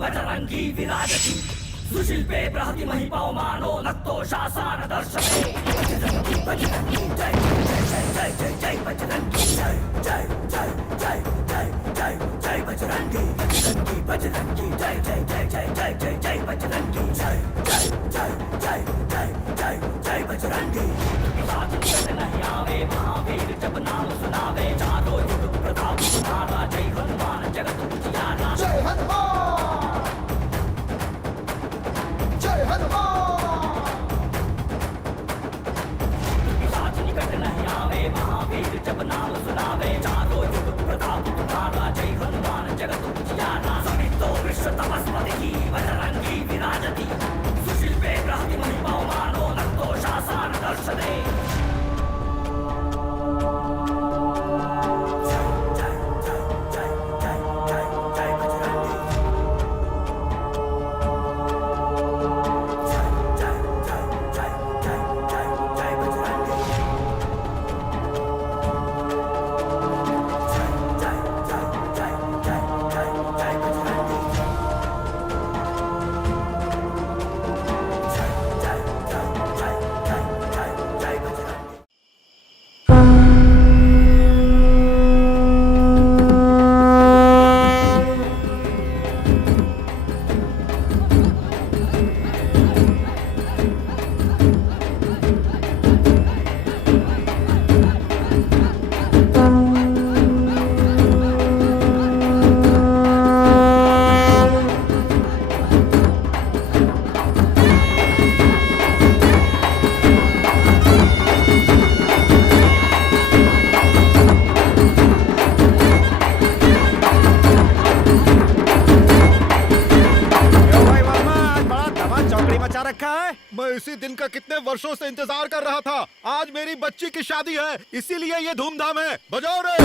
बजरंगी विराजति सुशिल्पे बृहति महिपवमानो नक्तो शासन दर्शने बजरंगी जय जय जय जय जय बजरंगी जय जय जय जय जय जय जय बजरंगी बजरंगी जय जय जय जय जय जय जय बजरंगी जय जय जय जय जय जय जय बजरंगी साथ नहीं आवे महावीर जब नाम सुनावे चारों युग प्रताप तुम्हारा जय हनुमान जगत उजियारा जय हनुमान जय हनुमान साथ निकट नहीं आवे महावीर जब नाम सुनावे चारों युग प्रताप तुम्हारा जय हनुमान जगत उजियारा समितो विश्व तपस्पति बजरंगी विराजति सुशिल्पे बृहति महिपवमानो नक्तो शासन दर्शने मैं इसी दिन का कितने वर्षों से इंतजार कर रहा था। आज मेरी बच्ची की शादी है, इसीलिए ये धूमधाम है। बजाओ रे।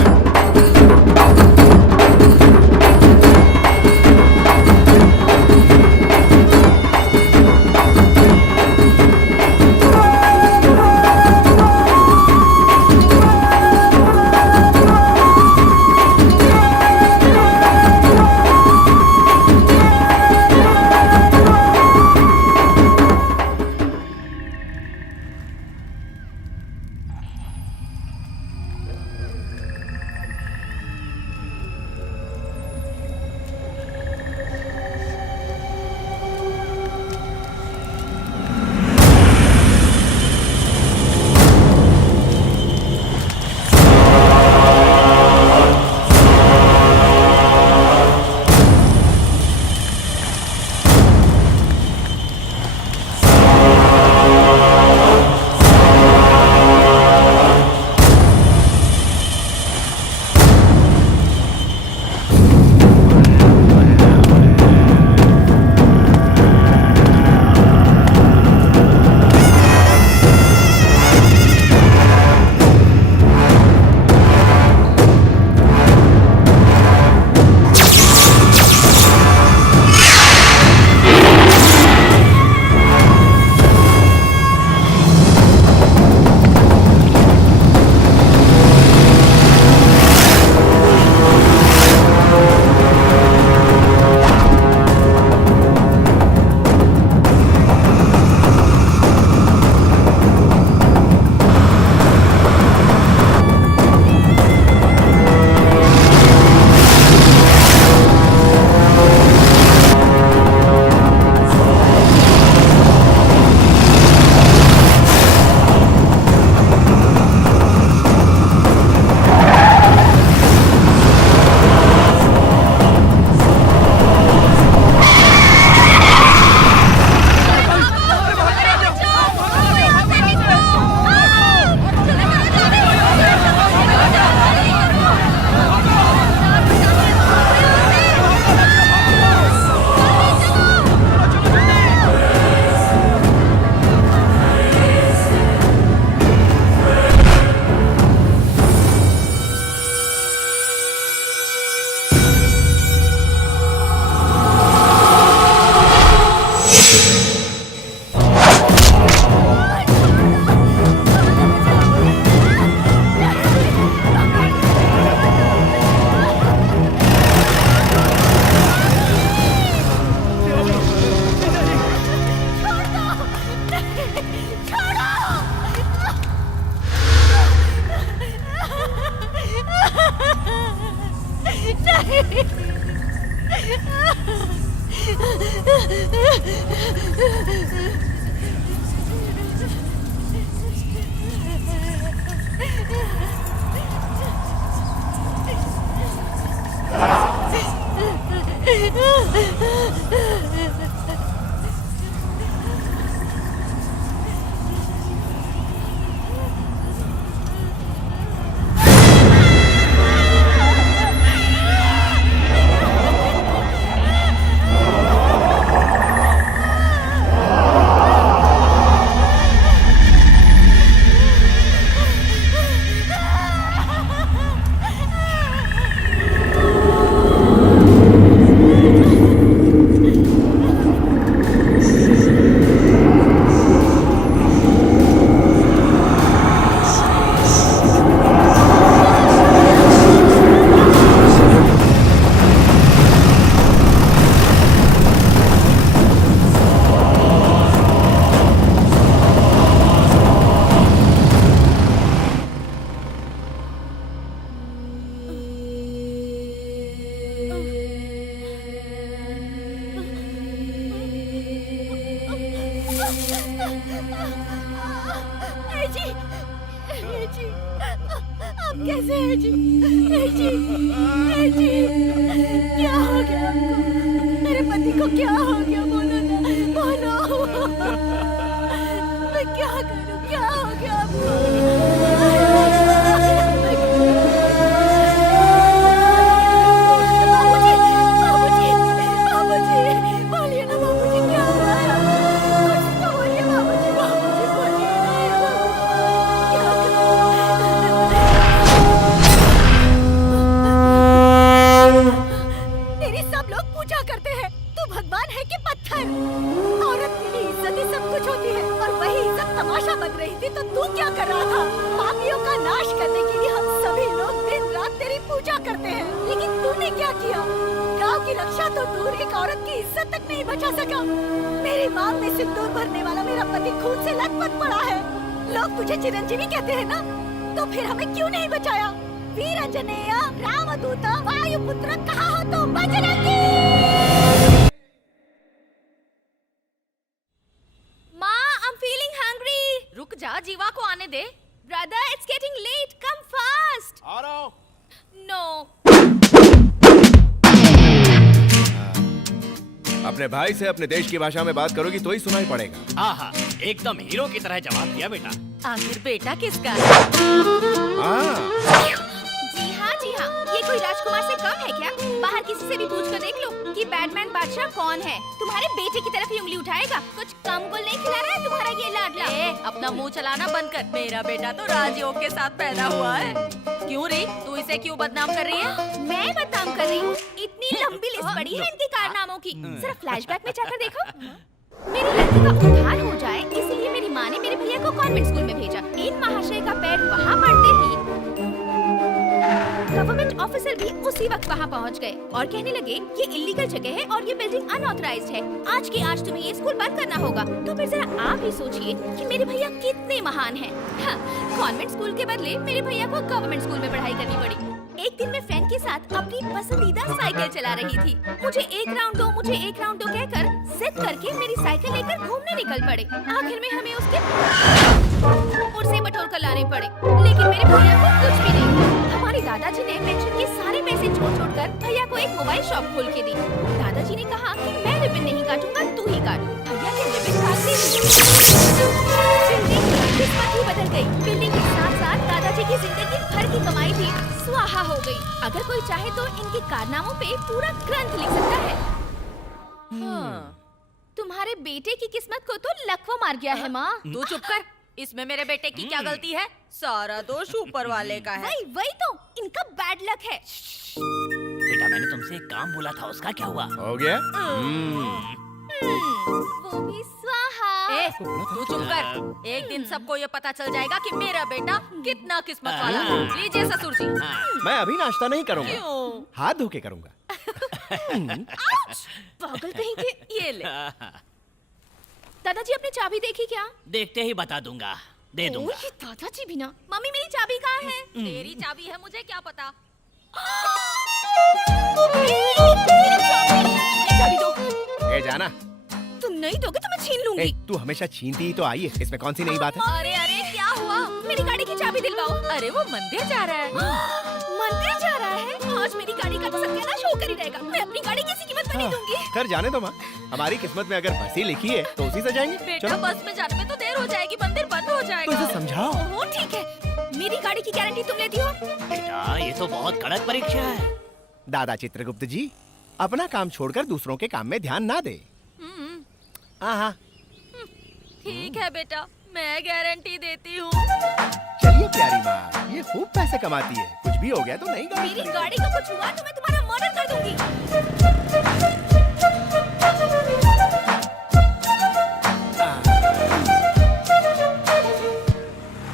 जी, जी, आप कैसे हैं जी? जी, जी, क्या हो गया आपको? मेरे पति को क्या हो गया? बोलो ना, बोलो। मैं क्या करूं? क्या हो गया आपको? बाबूजी, बाबूजी, बाबूजी, बोलिए ना बाबूजी, क्या हुआ है? कुछ तो बोलिए बाबूजी, बाबूजी बोलिए ना, क्या तेरी सब लोग पूजा करते हैं, तू भगवान है कि पत्थर? औरत के लिए इज्जत ही सब कुछ होती है, और वही इज्जत तमाशा बन रही थी तो तू क्या कर रहा था? पापियों का नाश करने के लिए हम सभी लोग दिन रात तेरी पूजा करते हैं, लेकिन तूने क्या किया? गांव की रक्षा तो दूर, एक औरत की इज्जत तक नहीं बचा सका। मेरी मांग में सिंदूर भरने वाला मेरा पति खून से लथपथ पड़ा है। लोग तुझे चिरंजीवी कहते हैं ना, तो फिर हमें क्यों नहीं बचाया? वीर अंजनेय, रामदूत, वायुपुत्र, कहाँ हो तुम? बजरंगी! माँ, I'm feeling hungry. रुक जा, जीवा को आने दे. Brother, it's getting late. Come fast. आ रहा हूँ। No. अपने भाई से अपने देश की भाषा में बात करोगी तो ही सुनाई पड़ेगा। आहा, एकदम हीरो की तरह जवाब दिया बेटा। आखिर बेटा किसका है? हाँ, जी हाँ, ये कोई राजकुमार से कम है क्या? बाहर किसी से भी पूछ कर देख लो कि बैटमैन बादशाह कौन है। तुम्हारे बेटे की तरफ ही उंगली उठाएगा। कुछ कम गुल नहीं खिला रहा है तुम्हारा ये लाडला? अपना मुंह चलाना बंद कर। मेरा बेटा तो राजयोग के साथ पैदा हुआ है। क्यों रे, तू इसे क्यों बदनाम कर रही है? मैं बदनाम कर रही हूँ? इतनी लंबी लिस्ट पड़ी है इनके कारनामों की। जरा फ्लैशबैक में जाकर देखो। मेरी लड़की का उद्धार हो जाए, इसलिए मेरी माँ ने मेरे भैया को कॉन्वेंट स्कूल में भेजा। इन महाशय का पैर वहाँ पड़ते ही गवर्नमेंट ऑफिसर भी उसी वक्त वहाँ पहुँच गए और कहने लगे ये इलीगल जगह है और ये बिल्डिंग अनऑथराइज्ड है। आज के आज तुम्हें ये स्कूल बंद करना होगा। तो फिर जरा आप ही सोचिए कि मेरे भैया कितने महान हैं। हाँ, कॉन्वेंट स्कूल के बदले मेरे भैया को गवर्नमेंट स्कूल में पढ़ाई करनी पड़ी। एक दिन मैं फ्रेंड के साथ अपनी पसंदीदा साइकिल चला रही थी। मुझे एक राउंड दो कहकर जिद करके मेरी साइकिल लेकर घूमने निकल पड़े। आखिर में हमें उसके पुरसे बटोर कर लाने पड़े, लेकिन मेरे भैया को कुछ भी नहीं। हमारे दादाजी ने पेंशन के सारे पैसे छोड़ भैया को एक मोबाइल शॉप खोल के दी। दादाजी ने कहा कि मैं रिबन नहीं काटूंगा, तू ही काट। भैया ने रिबन काटते ही किस्मत ही बदल गई। बिल्डिंग के साथ साथ दादाजी की जिंदगी भर की कमाई भी स्वाहा हो गई। अगर कोई चाहे तो इनके कारनामों पे पूरा ग्रंथ लिख सकता है। तुम्हारे बेटे की किस्मत को तो लकवा मार गया है माँ। तू चुप कर। इसमें मेरे बेटे की क्या गलती है? सारा दोष ऊपर वाले का है। वही तो, इनका बैड लक है। बेटा, मैंने तुमसे एक काम बोला था, उसका क्या हुआ? हो गया? वो भी स्वाहा। तू चुप कर। एक दिन सबको ये पता चल जाएगा कि मेरा बेटा कितना किस्मत वाला है। लीजिए ससुर जी। मैं अभी नाश्ता नहीं करूँगा, क्यों? हाथ धो के करूँगा। पागल कहीं के। ये ले। दादाजी, अपनी चाबी देखी क्या? देखते ही बता दूंगा, दे दूंगा। ये दादाजी भी ना। मम्मी, मेरी चाबी कहाँ है? तेरी चाबी है, मुझे क्या पता। चाबी दो। ए जाना, तुम नहीं दोगे तो मैं छीन लूंगी। तू हमेशा छीनती ही तो आई है, इसमें कौन सी नई बात है? अरे अरे, क्या हुआ? मेरी गाड़ी की चाबी दिलवाओ। अरे वो मंदिर जा रहा है। मंदिर जा रहा है? आज मेरी गाड़ी का तो सत्यानाश होकर ही रहेगा। मैं अपनी गाड़ी किसी कीमत पर नहीं दूंगी। कर जाने दो माँ, हमारी किस्मत में अगर बस ही लिखी है तो उसी से जाएंगे। बेटा, चलो। बस में जाने में तो देर हो जाएगी, मंदिर बंद हो तो जाएगा। इसे समझाओ। ओह ठीक है, मेरी गाड़ी की गारंटी तुम लेती हो? बेटा, ये तो बहुत कड़क परीक्षा है। दादा चित्रगुप्त जी, अपना काम छोड़कर दूसरों के काम में ध्यान ना दे। हाँ, ठीक है बेटा, मैं गारंटी देती हूँ। चलिए प्यारी माँ, ये खूब पैसे कमाती है, कुछ भी हो गया तो नहीं गाड़ी मेरी गाड़ी को कुछ हुआ तो मैं तुम्हारा मर्डर कर दूंगी।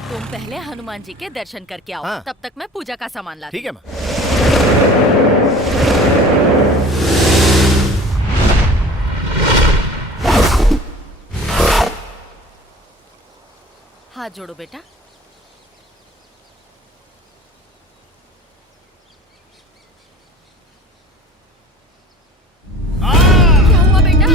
तुम पहले हनुमान जी के दर्शन करके आओ। हाँ। तब तक मैं पूजा का सामान लाती ठीक है माँ। हाथ जोड़ो बेटा। क्या हुआ बेटा?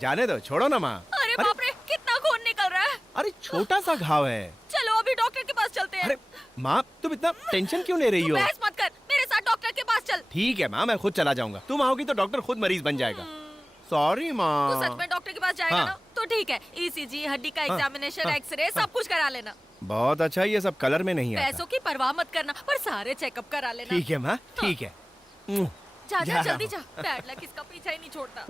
जाने दो, छोड़ो ना माँ। अरे बाप रे, कितना खून निकल रहा है। अरे छोटा सा घाव है। चलो अभी डॉक्टर के पास चलते हैं। अरे माँ, तुम इतना टेंशन क्यों ले रही हो? बहस मत कर, मेरे साथ डॉक्टर के पास चल। ठीक है माँ, मैं खुद चला जाऊंगा। तुम आओगी तो डॉक्टर खुद मरीज बन जाएगा। सॉरी माँ। तू सच में डॉक्टर के पास जाएगा हाँ। ना? तो ठीक है, ECG, हड्डी का एग्जामिनेशन, एक्सरे सब कुछ करा लेना। बहुत अच्छा, ये सब कलर में नहीं आता। पैसों की परवाह मत करना, पर सारे चेकअप करा लेना। ठीक है माँ, ठीक है। जा जा जा रहा जल्दी हूँ। जा, बैड लक इसका पीछा ही नहीं छोड़ता।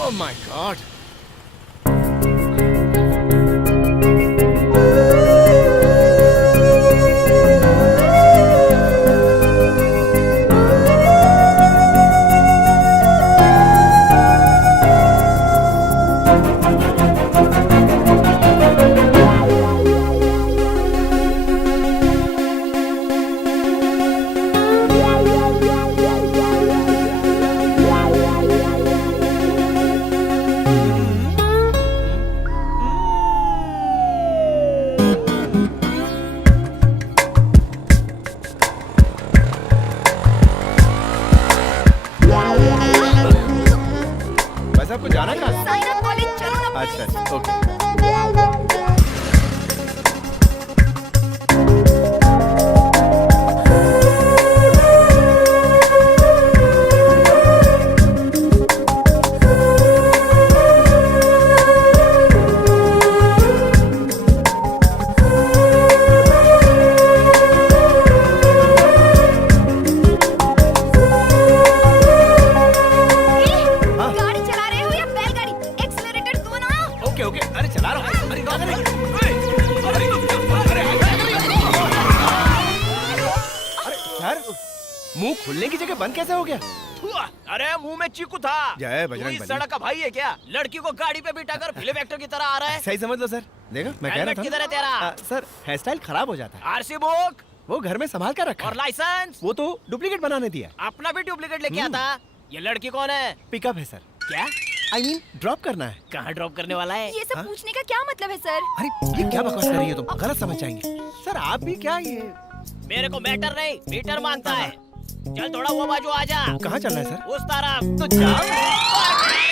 Oh my God! बस आपको जाना कहाँ? साइना कॉलेज चलो ना। अच्छा अच्छा, ओके। हाँ। गाड़ी चला रहे हो या बैलगाड़ी? एक्सीलरेटर दो ना। ओके ओके, अरे चला रहा हूँ। अरे अरे अरे सर, मुंह खुलने की जगह बंद कैसे हो गया? अरे मुंह में चीकू था। जय तू बजरंग इस बली। सड़क का भाई है क्या? लड़की को गाड़ी पे बिठा कर फिल्म एक्टर की तरह आ रहा है। सही समझ लो सर। देखो मैं कह रहा हेलमेट था किधर है ना। तेरा? सर, हेयर स्टाइल खराब हो जाता है। आरसी बुक वो घर में संभाल कर रखा और है। लाइसेंस। वो तो डुप्लीकेट बनाने दिया। अपना भी डुप्लीकेट लेके आता। ये लड़की कौन है? पिकअप है सर। क्या? आई मीन ड्रॉप करना है। कहाँ ड्रॉप करने वाला है? ये सब हाँ? पूछने का क्या मतलब है सर? अरे ये क्या बकवास कर रही हो तुम? गलत समझ जाएंगे। सर आप भी क्या ये? मेरे को मैटर नहीं, मीटर मानता है। चल थोड़ा वो बाजू आ जा। कहाँ चलना है सर? उस तरफ। तो जाओ।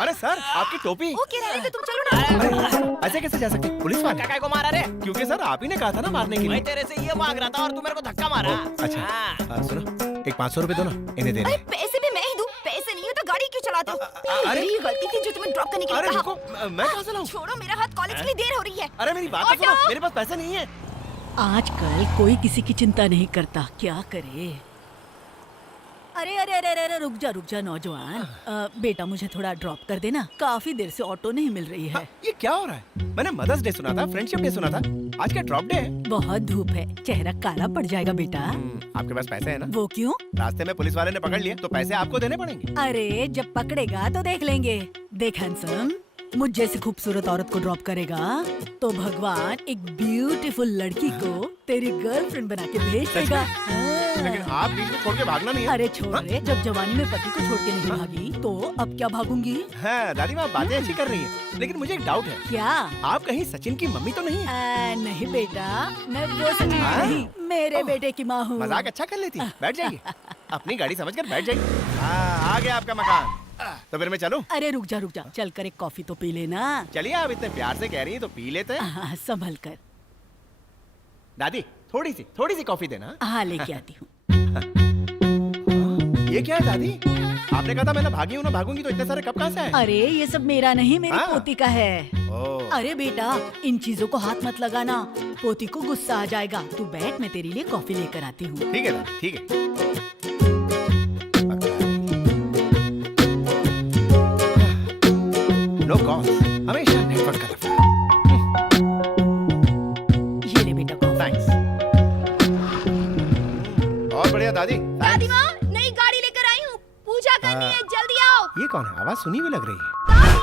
अरे सर, आपकी टोपी। ओके रहने दो, तुम चलो ना। अरे ऐसे कैसे जा सकते? पुलिस वाले? काका को मारा रे? क्योंकि सर आप ही ने कहा था ना मारने के मैं लिए। तेरे से ये मांग रहा था और तू मेरे को धक्का मारा। अच्छा हाँ। सुनो, एक 500 रुपए दो ना, इन्हें दे अरे दे। पैसे भी मैं ही दूं। पैसे नहीं हो तो गाड़ी क्यों चलाते हो? अरे- मेरी गलती थी जो तुम्हें ड्रॉप करने के लिए अरे कहा। रुको, मैं कहाँ से लाऊं? छोड़ो मेरा हाथ, कॉलेज के लिए देर हो रही है। अरे मेरी बात तो सुनो, मेरे पास पैसे नहीं है। आजकल कोई किसी की चिंता नहीं करता, क्या करे। अरे अरे अरे अरे रुक जा नौजवान। बेटा मुझे थोड़ा ड्रॉप कर देना, काफी देर से ऑटो नहीं मिल रही है। हाँ, ये क्या हो रहा है? मैंने मदर्स डे सुना था, फ्रेंडशिप डे सुना था, आज क्या ड्रॉप डे है? बहुत धूप है, चेहरा काला पड़ जाएगा बेटा। आपके पास पैसे है ना? वो क्यों? रास्ते में पुलिस वाले ने पकड़ लिया तो पैसे आपको देने पड़ेंगे। अरे जब पकड़ेगा तो देख लेंगे। देख हैंडसम, मुझ जैसी खूबसूरत औरत को ड्रॉप करेगा तो भगवान एक ब्यूटीफुल लड़की को तेरी गर्लफ्रेंड बना के भेज देगा। लेकिन हाँ। आप बीच में छोड़ के भागना नहीं है। अरे छोड़ रे, जब जवानी में पति को छोड़ के नहीं भागी तो अब क्या भागूंगी? हाँ, दादी माँ बातें अच्छी कर रही हैं, लेकिन मुझे एक डाउट है। क्या? आप कहीं सचिन की मम्मी तो नहीं है? नहीं बेटा, मैं वो सचिन हाँ? नहीं, मेरे बेटे की माँ हूँ। मजाक अच्छा कर लेती है। बैठ जाइए, अपनी गाड़ी समझकर बैठ जाइए। हाँ, आ गया आपका मकान। तो फिर मैं चलूं? अरे रुक जा, चल कर एक कॉफी तो पी लेना। चलिए, आप इतने प्यार से कह रही हैं तो पी लेते हैं। संभल कर। दादी थोड़ी सी कॉफी देना। हाँ लेके आती हूँ। ये क्या है दादी? आपने कहा था मैं ना भागी हूँ ना भागूंगी, तो इतने सारे कप कहाँ से आए? अरे ये सब मेरा नहीं, मेरी हाँ। पोती का है। ओह, अरे बेटा, इन चीजों को हाथ मत लगाना, पोती को गुस्सा आ जाएगा। तू बैठ, मैं तेरे लिए कॉफी लेकर आती हूँ। ठीक है दादी, ठीक है। नो कॉल्स, हमेशा नेटवर्क का लफड़ा। ये ले बेटा कॉफी। थैंक्स। बहुत बढ़िया दादी। दादी माँ, नई गाड़ी लेकर आई हूँ, पूजा करनी है, जल्दी आओ। ये कौन है? आवाज सुनी हुई लग रही है। दादी,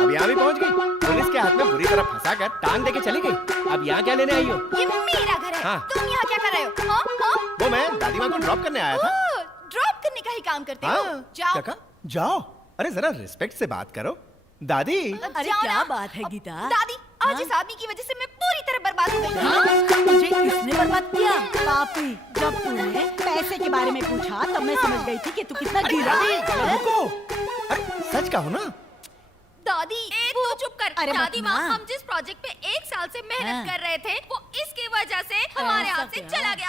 अब यहाँ भी पहुँच गई। पुलिस के हाथ में बुरी तरह फंसा कर टांग देके चली गई। अब यहाँ क्या लेने आई हो? ये मेरा घर है। हाँ। तुम यहाँ क्या कर रहे हो? हाँ, हाँ? वो मैं दादी माँ को ड्रॉप करने आया था। ओह, ड्रॉप करने का ही काम करते हो? हाँ, जाओ। क्या कहा? जाओ। अरे जरा रिस्पेक्ट से बात करो दादी। अरे जाओ क्या ना। बात है गीता? दादी, आज हाँ? इस आदमी की वजह से मैं पूरी तरह बर्बाद हो गई। हाँ? मुझे किसने बर्बाद किया? पापी, जब तूने पैसे के बारे में पूछा तब मैं समझ गई थी कि तू कितना गिरा है। रुको, अरे सच कहो ना। दादी, तू चुप कर। अरे दादी मत माँ, ना। हम जिस प्रोजेक्ट पे 1 साल से मेहनत हाँ। कर रहे थे, वो इसकी वजह से हमारे ऐसा हाथ से क्या? चला गया।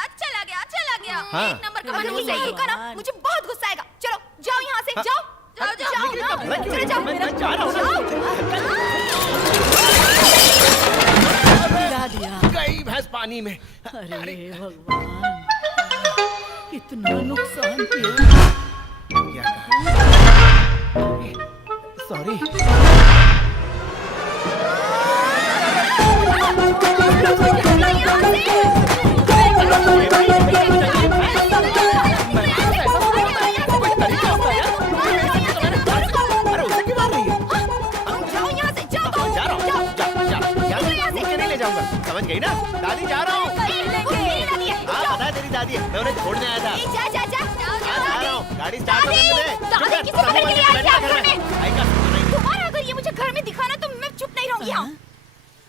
हाँ। 1 नंबर का अगर मनहूस ये है नहीं ये। रुका ना, मुझे बहुत गुस्सा आएगा। चलो, जाओ यहाँ से, जाओ। जाओ लेकिन ना। इतना बुरा क्यों चलो, है? जाओ। मैं जा रहा हूँ गिरा दिया। ना। गई भैंस पानी में। अरे भगवान, कितना नुकसान किया। क्या कहा? सॉरी। अरे उसे क्यों मार रही है? जाओ यहाँ से, जाओ। जा रहा हूँ। जा रुक के नहीं ले जाऊंगा। समझ गई ना? दादी जा रहा हूँ। हाँ पता है तेरी दादी है, मैं उन्हें छोड़ने आया था। हाँ, जा रहा हूँ। गाड़ी स्टार्ट होने दे। दादी, चुप कर, किसी को सामने पकड़ के वाले ले आए बैठना क्या घर घर में। में? आएगा, नहीं। तुम्हारा अगर ये मुझे घर में दिखा ना, तो मैं चुप नहीं रहूंगी यहाँ।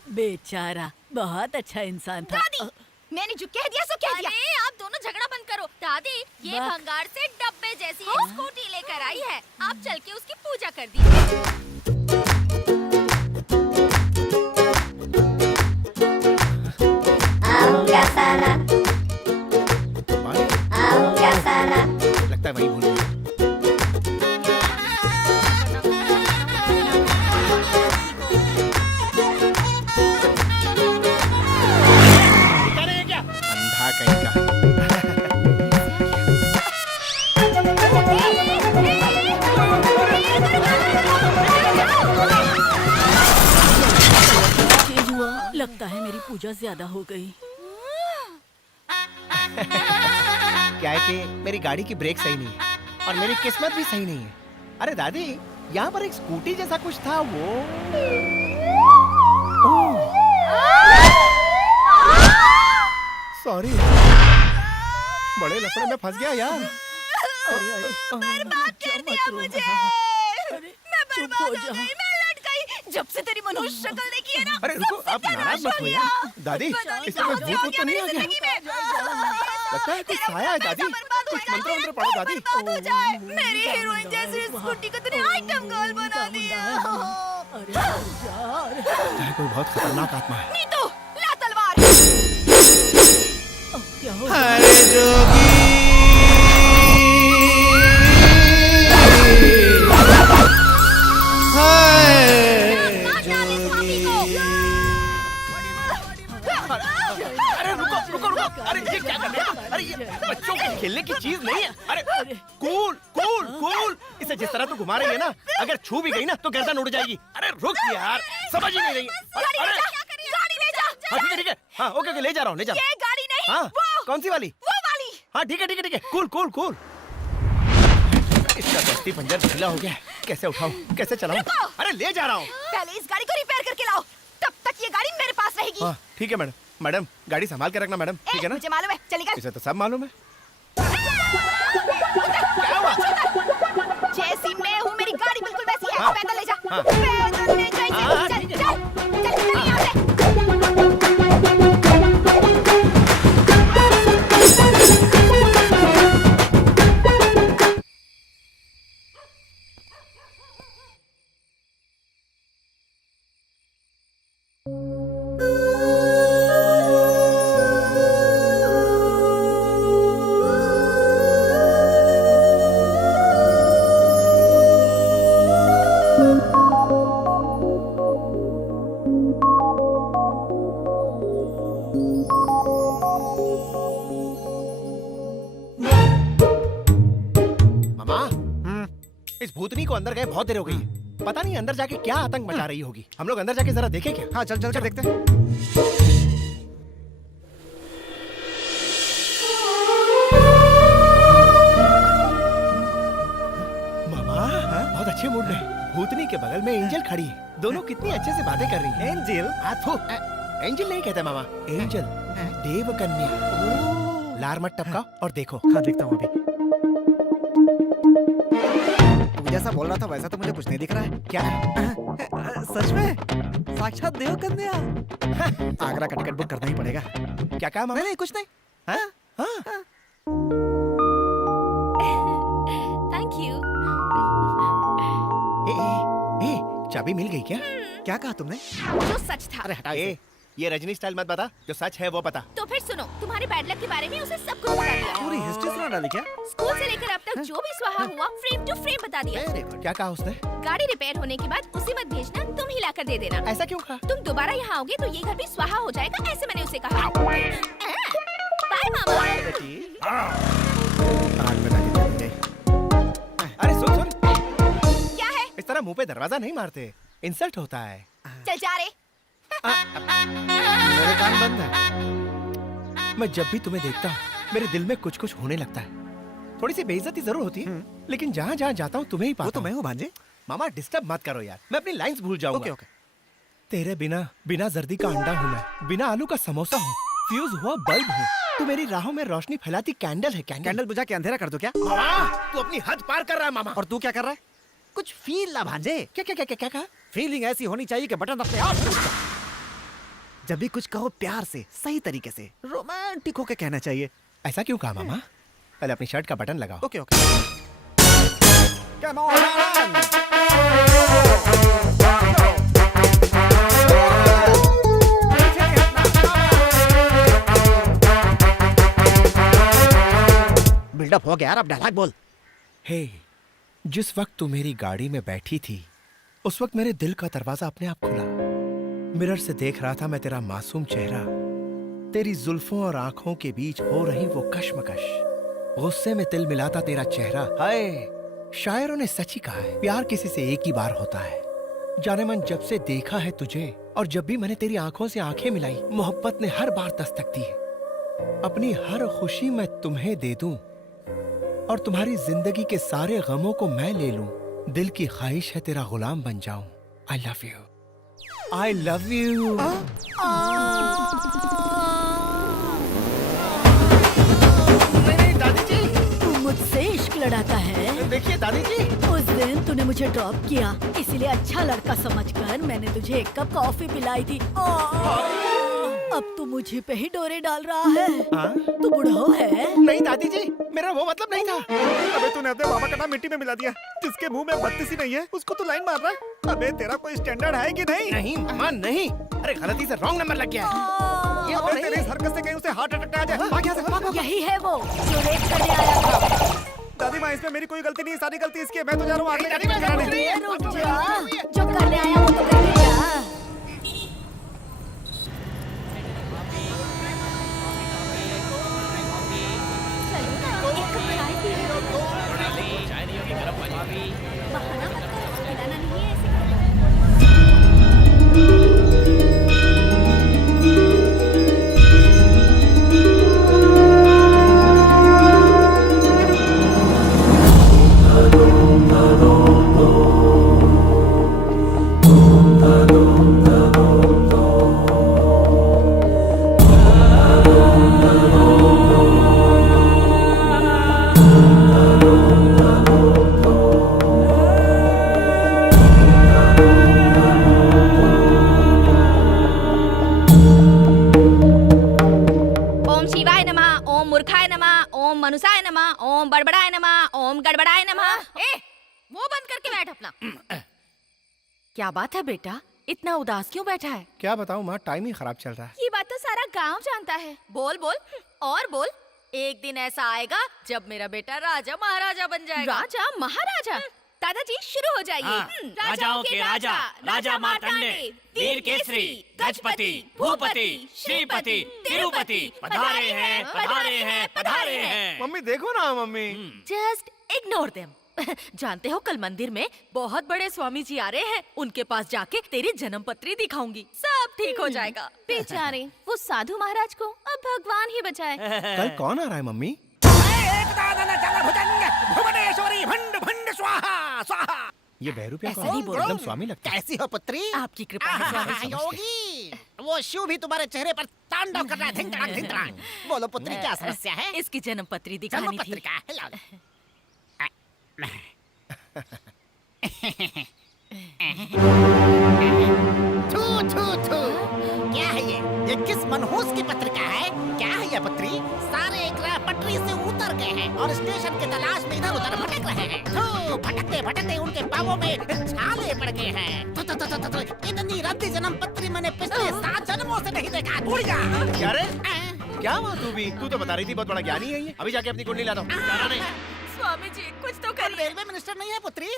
बेचारा, बहुत अच्छा इंसान था। दादी, मैंने जो कह दिया सो कह दिया। अरे आप दोनों झगड़ा बंद करो। दादी, ये बक। भंगार से डब्बे जैसी एक स्कूटी लेकर आई है। आप चल के उसकी पूजा कर दीजिए। लगता है वही भूल गई। दिखा नहीं है क्या? अंधा कहीं का। चेंज हुआ, लगता है मेरी पूजा ज्यादा हो गई। क्या है कि मेरी गाड़ी की ब्रेक सही नहीं है और मेरी किस्मत भी सही नहीं है। अरे दादी, यहाँ पर एक स्कूटी जैसा कुछ था, वो सॉरी, बड़े लफड़े में फंस गया यार। बर्बाद कर दिया मुझे। मैं चुप बर्बाद हो हो जा। गई, मैं लट गई। जब से तेरी मनोज शक्ल देखी है ना, अरे रुको, सबसे आप प्यार नाराज मत हो हो गया। यार। दादी, पता नहीं इसमें कोई क्या भूत हो वूत तो नहीं आ मेरी गया? जिंदगी में। लगता है कुछ आया है दादी। बर्बाद हो कुछ जाए, मंत्र वंत्र पढ़ो दादी। बर्बाद हो जाए। मेरी हीरोइन जैसी स्कूटी को तूने आइटम गर्ल बना दिया। अरे यार, लगता है कोई बहुत खतरनाक आत्मा है। नीतू, ला तलवार। अब क्या हो? अरे जोगी, अरे रुको रुको रुको, अरे ये क्या कर रहे हो? अरे ये बच्चों के खेलने की चीज नहीं है। अरे कूल कूल कूल, इसे जिस तरह तू घुमा रही है ना, अगर छू भी गई ना तो गर्दन उड़ जाएगी। अरे रुक यार, समझ ही नहीं रही। गाड़ी ले जा, गाड़ी ले जा। हाँ ठीक है ठीक है, हाँ ओके ओके, ले जा रहा हूँ ले जा रहा ये गाड़ी नहीं, हूँ। हाँ वो कौन सी वाली? वाली। हाँ ठीक है ठीक है ठीक है, कूल कूल कूल। इसका दस्ती पंजर ढीला हो गया, कैसे उठाऊं कैसे चलाऊं? अरे ले जा रहा हूँ। पहले इस गाड़ी को रिपेयर करके लाओ, तब तक ये गाड़ी मेरे पास रहेगी। हाँ ठीक है मैडम, मैडम गाड़ी संभाल के रखना मैडम, ठीक है ना? मुझे मालूम है, चली गई। इसे तो सब मालूम है। क्या हुआ? जैसी मैं हूँ, मेरी गाड़ी बिल्कुल वैसी है। हाँ। पैदल ले जा, हाँ। पैदल ले जा। हाँ, चल ठीक है। चल चल चल यहाँ से। मामा इस भूतनी को अंदर गए बहुत देर हो गई है। पता नहीं अंदर जाके क्या आतंक मचा रही होगी। हम लोग अंदर जाके जरा देखें क्या? हाँ चल चल कर देखते हैं। मामा बहुत अच्छे मूड में। भूतनी के बगल में एंजल खड़ी है। दोनों कितनी अच्छे से बातें कर रही हैं। एंजल? एंजल नहीं कहते मामा, एंजल देव कन्या। लार मत टपका और देखो। हाँ देखता हूँ अभी। तू जैसा बोल रहा था वैसा तो मुझे कुछ नहीं दिख रहा है। क्या? सच में साक्षात देव कन्या। आगरा का टिकट बुक करना ही पड़ेगा। क्या कहा मामा? नहीं कुछ नहीं। हाँ? हाँ? Thank you. ए, चाबी मिल गई क्या? क्या कहा तुमने? जो सच था। अरे हटा ए, इसे। ये रजनी स्टाइल मत बता, जो सच है वो बता। तो फिर सुनो, तुम्हारे बैड लक के बारे में उसे सब कुछ बता दिया। पूरी हिस्ट्री सुना डाली क्या? स्कूल से लेकर अब तक जो भी स्वाहा हुआ फ्रेम टू फ्रेम बता दिया। क्या कहा उसने? गाड़ी रिपेयर होने के बाद उसे मत भेजना, तुम ही लाकर दे देना। ऐसा क्यों कहा? तुम दोबारा यहाँ आओगे तो ये घर भी स्वाहा हो जाएगा, ऐसे मैंने उसे कहा। बाय मामा। आग बता के चली गई। अरे सुन। क्या है? इस तरह मुंह पे दरवाजा नहीं मारते, इंसल्ट होता है। चल जा रे। मेरे कान बंद है। मैं जब भी तुम्हें देखता हूँ मेरे दिल में कुछ कुछ होने लगता है। थोड़ी सी बेइज्जती जरूर होती है, लेकिन जहाँ जहाँ जाता हूँ तुम्हें ही वो पाता तो मैं हूँ। हूँ भांजे। मामा डिस्टर्ब मत करो यार, मैं अपनी लाइंस भूल जाऊंगा। Okay okay. तेरे बिना जर्दी का अंडा हूँ मैं, बिना आलू का समोसा हूँ, फ्यूज हुआ बल्ब हूँ। तू मेरी राहों में रोशनी फैलाती कैंडल है। कैंडल बुझा के अंधेरा कर दो क्या? मामा तू अपनी हद पार कर रहा है मामा। और तू क्या कर रहा है? कुछ फील ला भांजे। क्या क्या क्या क्या क्या कहा? फीलिंग ऐसी होनी चाहिए कि बटन अपने आप टूट जाए। जब भी कुछ कहो प्यार से, सही तरीके से, रोमांटिक होके कहना चाहिए। ऐसा क्यों कहा मामा? पहले अपनी शर्ट का बटन लगाओ। Okay okay. Come on! Build up हो गया यार, अब डायलॉग बोल। हे, जिस वक्त तू मेरी गाड़ी में बैठी थी उस वक्त मेरे दिल का दरवाजा अपने आप खुला। मिरर से देख रहा था मैं तेरा मासूम चेहरा, तेरी जुल्फों और आंखों के बीच हो रही वो कश्मकश। गुस्से में तिल मिलाता तेरा चेहरा। हाय, शायरों ने सच ही कहा है, प्यार किसी से एक ही बार होता है। जाने मन जब से देखा है तुझे और जब भी मैंने तेरी आंखों से आंखें मिलाई, मोहब्बत ने हर बार दस्तक दी है। अपनी हर खुशी मैं तुम्हें दे दूं और तुम्हारी जिंदगी के सारे गमों को मैं ले लूं। दिल की ख्वाहिश है तेरा गुलाम बन जाऊं। I love you, I love you. नहीं दादी जी, तू मुझसे इश्क लड़ाता है। देखिए दादी जी, उस दिन तूने मुझे ड्रॉप किया, इसीलिए अच्छा लड़का समझकर मैंने तुझे एक कप कॉफी पिलाई थी। अब तू मुझे पे ही डोरे डाल रहा है। तू बुढ़ऊ है। नहीं दादी जी, मेरा वो मतलब नहीं था। अबे तूने अपने बाबा का नाम मिट्टी में मिला दिया। जिसके मुंह में बत्तीस ही नहीं है उसको तू लाइन मार रहा है। अबे तेरा कोई स्टैंडर्ड है कि नहीं? नहीं मामा नहीं, अरे गलती से रॉन्ग नंबर लग गया। ये वो अबे नहीं तेरी इस हरकत से कहीं उसे हार्ट अटैक आ जाए। भाग यहाँ से, भाग, भाग। यही है वो जो रेप करने आया था। दादी माँ, इसमें मेरी कोई गलती नहीं, सारी गलती इसकी है। मैं तो जा रहा हूँ आगे दादी माँ, कराने। रुक जा, जो करने आया वो तो करके जा। बहाना मत कर, खिलाना नहीं है ऐसे। ओम शिवाय नमः, ओम मूर्खाय नमः, ओम मनुषाय नमः, ओम बड़बड़ाय नमः, ओम गड़बड़ाय नमः। ए, वो बंद करके बैठ अपना। क्या बात है बेटा, इतना उदास क्यों बैठा है? क्या बताऊं माँ, टाइम ही खराब चल रहा है। ये बात तो सारा गांव जानता है। बोल बोल और बोल। एक दिन ऐसा आएगा जब मेरा बेटा राजा महाराजा बन जाएगा। राजा महाराजा? दादाजी शुरू हो जाइए। राजाओं के राजा, राजा मार्तंडे, वीर केसरी, गजपति, भूपति, श्रीपति, तिरुपति, पधारे हैं, पधारे हैं, पधारे हैं। मम्मी देखो ना मम्मी। Just ignore them. जानते हो कल मंदिर में बहुत बड़े स्वामी जी आ रहे हैं, उनके पास जाके तेरी जन्म पत्री दिखाऊंगी, सब ठीक हो जाएगा। बेचारे वो साधु महाराज को अब भगवान ही बचाए। कल कौन आ रहा है मम्मी? ये बहरू प्या ऐसा नहीं बोलो। एकदम स्वामी लगता है। कैसी हो पुत्री? आपकी कृपा है स्वामी जी। योगी, वो शिव भी तुम्हारे चेहरे पर तांडव कर रहा है। धिंग तड़ांग, धिंग तड़ांग। बोलो पुत्री, क्या समस्या है? इसकी जन्म पत्री दिखानी जन्म थी। पत्रिका लाओ। थू थू थू, क्या है ये किस मनहूस की पत्रिका है? क्या है ये पत्री? सारे ग्रह पटरी से उतर गए हैं और स्टेशन की तलाश में इधर उधर भटक रहे हैं। थू, भटकते भटकते उनके पावों में छाले पड़ गए हैं। थू, थू, थू, थू, थू, थू, इतनी रद्दी जन्म पत्री मैंने पिछले 7 जन्मों से नहीं देखा। उड़ जा। क्या रे? क्या हुआ तू भी? तू तो बता रही थी बहुत बड़ा ज्ञानी है ये। अभी जाके अपनी कुंडली लाता हूँ। जाना नहीं। स्वामी जी कुछ तो करिए। रेलवे मिनिस्टर नहीं है पुत्री?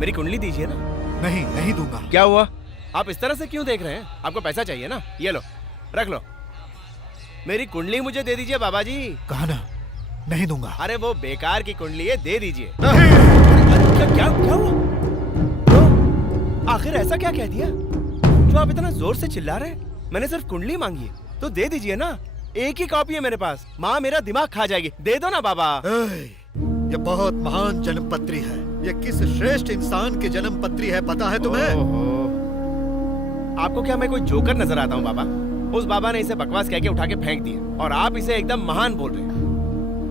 मेरी कुंडली दीजिए ना। नहीं, नहीं दूंगा। क्या हुआ? आप इस तरह से क्यों देख रहे हैं? आपको पैसा चाहिए ना? ये लो, रख लो। मेरी कुंडली मुझे दे दीजिए बाबा जी। कहा ना, नहीं दूंगा। अरे वो बेकार की कुंडली है, दे दीजिए। नहीं। क्या हुआ? तो आखिर ऐसा क्या कह दिया जो आप इतना जोर से चिल्ला रहे हैं? मैंने सिर्फ कुंडली मांगी है, तो दे दीजिए ना। एक ही कॉपी है मेरे पास। माँ मेरा दिमाग खा जाएगी। दे दो ना बाबा। ये बहुत महान जन्म पत्री है। ये किस श्रेष्ठ इंसान की जन्म पत्री है पता है तुम्हें? आपको क्या मैं कोई जोकर नजर आता हूँ बाबा? उस बाबा ने इसे बकवास कह के उठा के फेंक दिया और आप इसे एकदम महान बोल रहे हैं।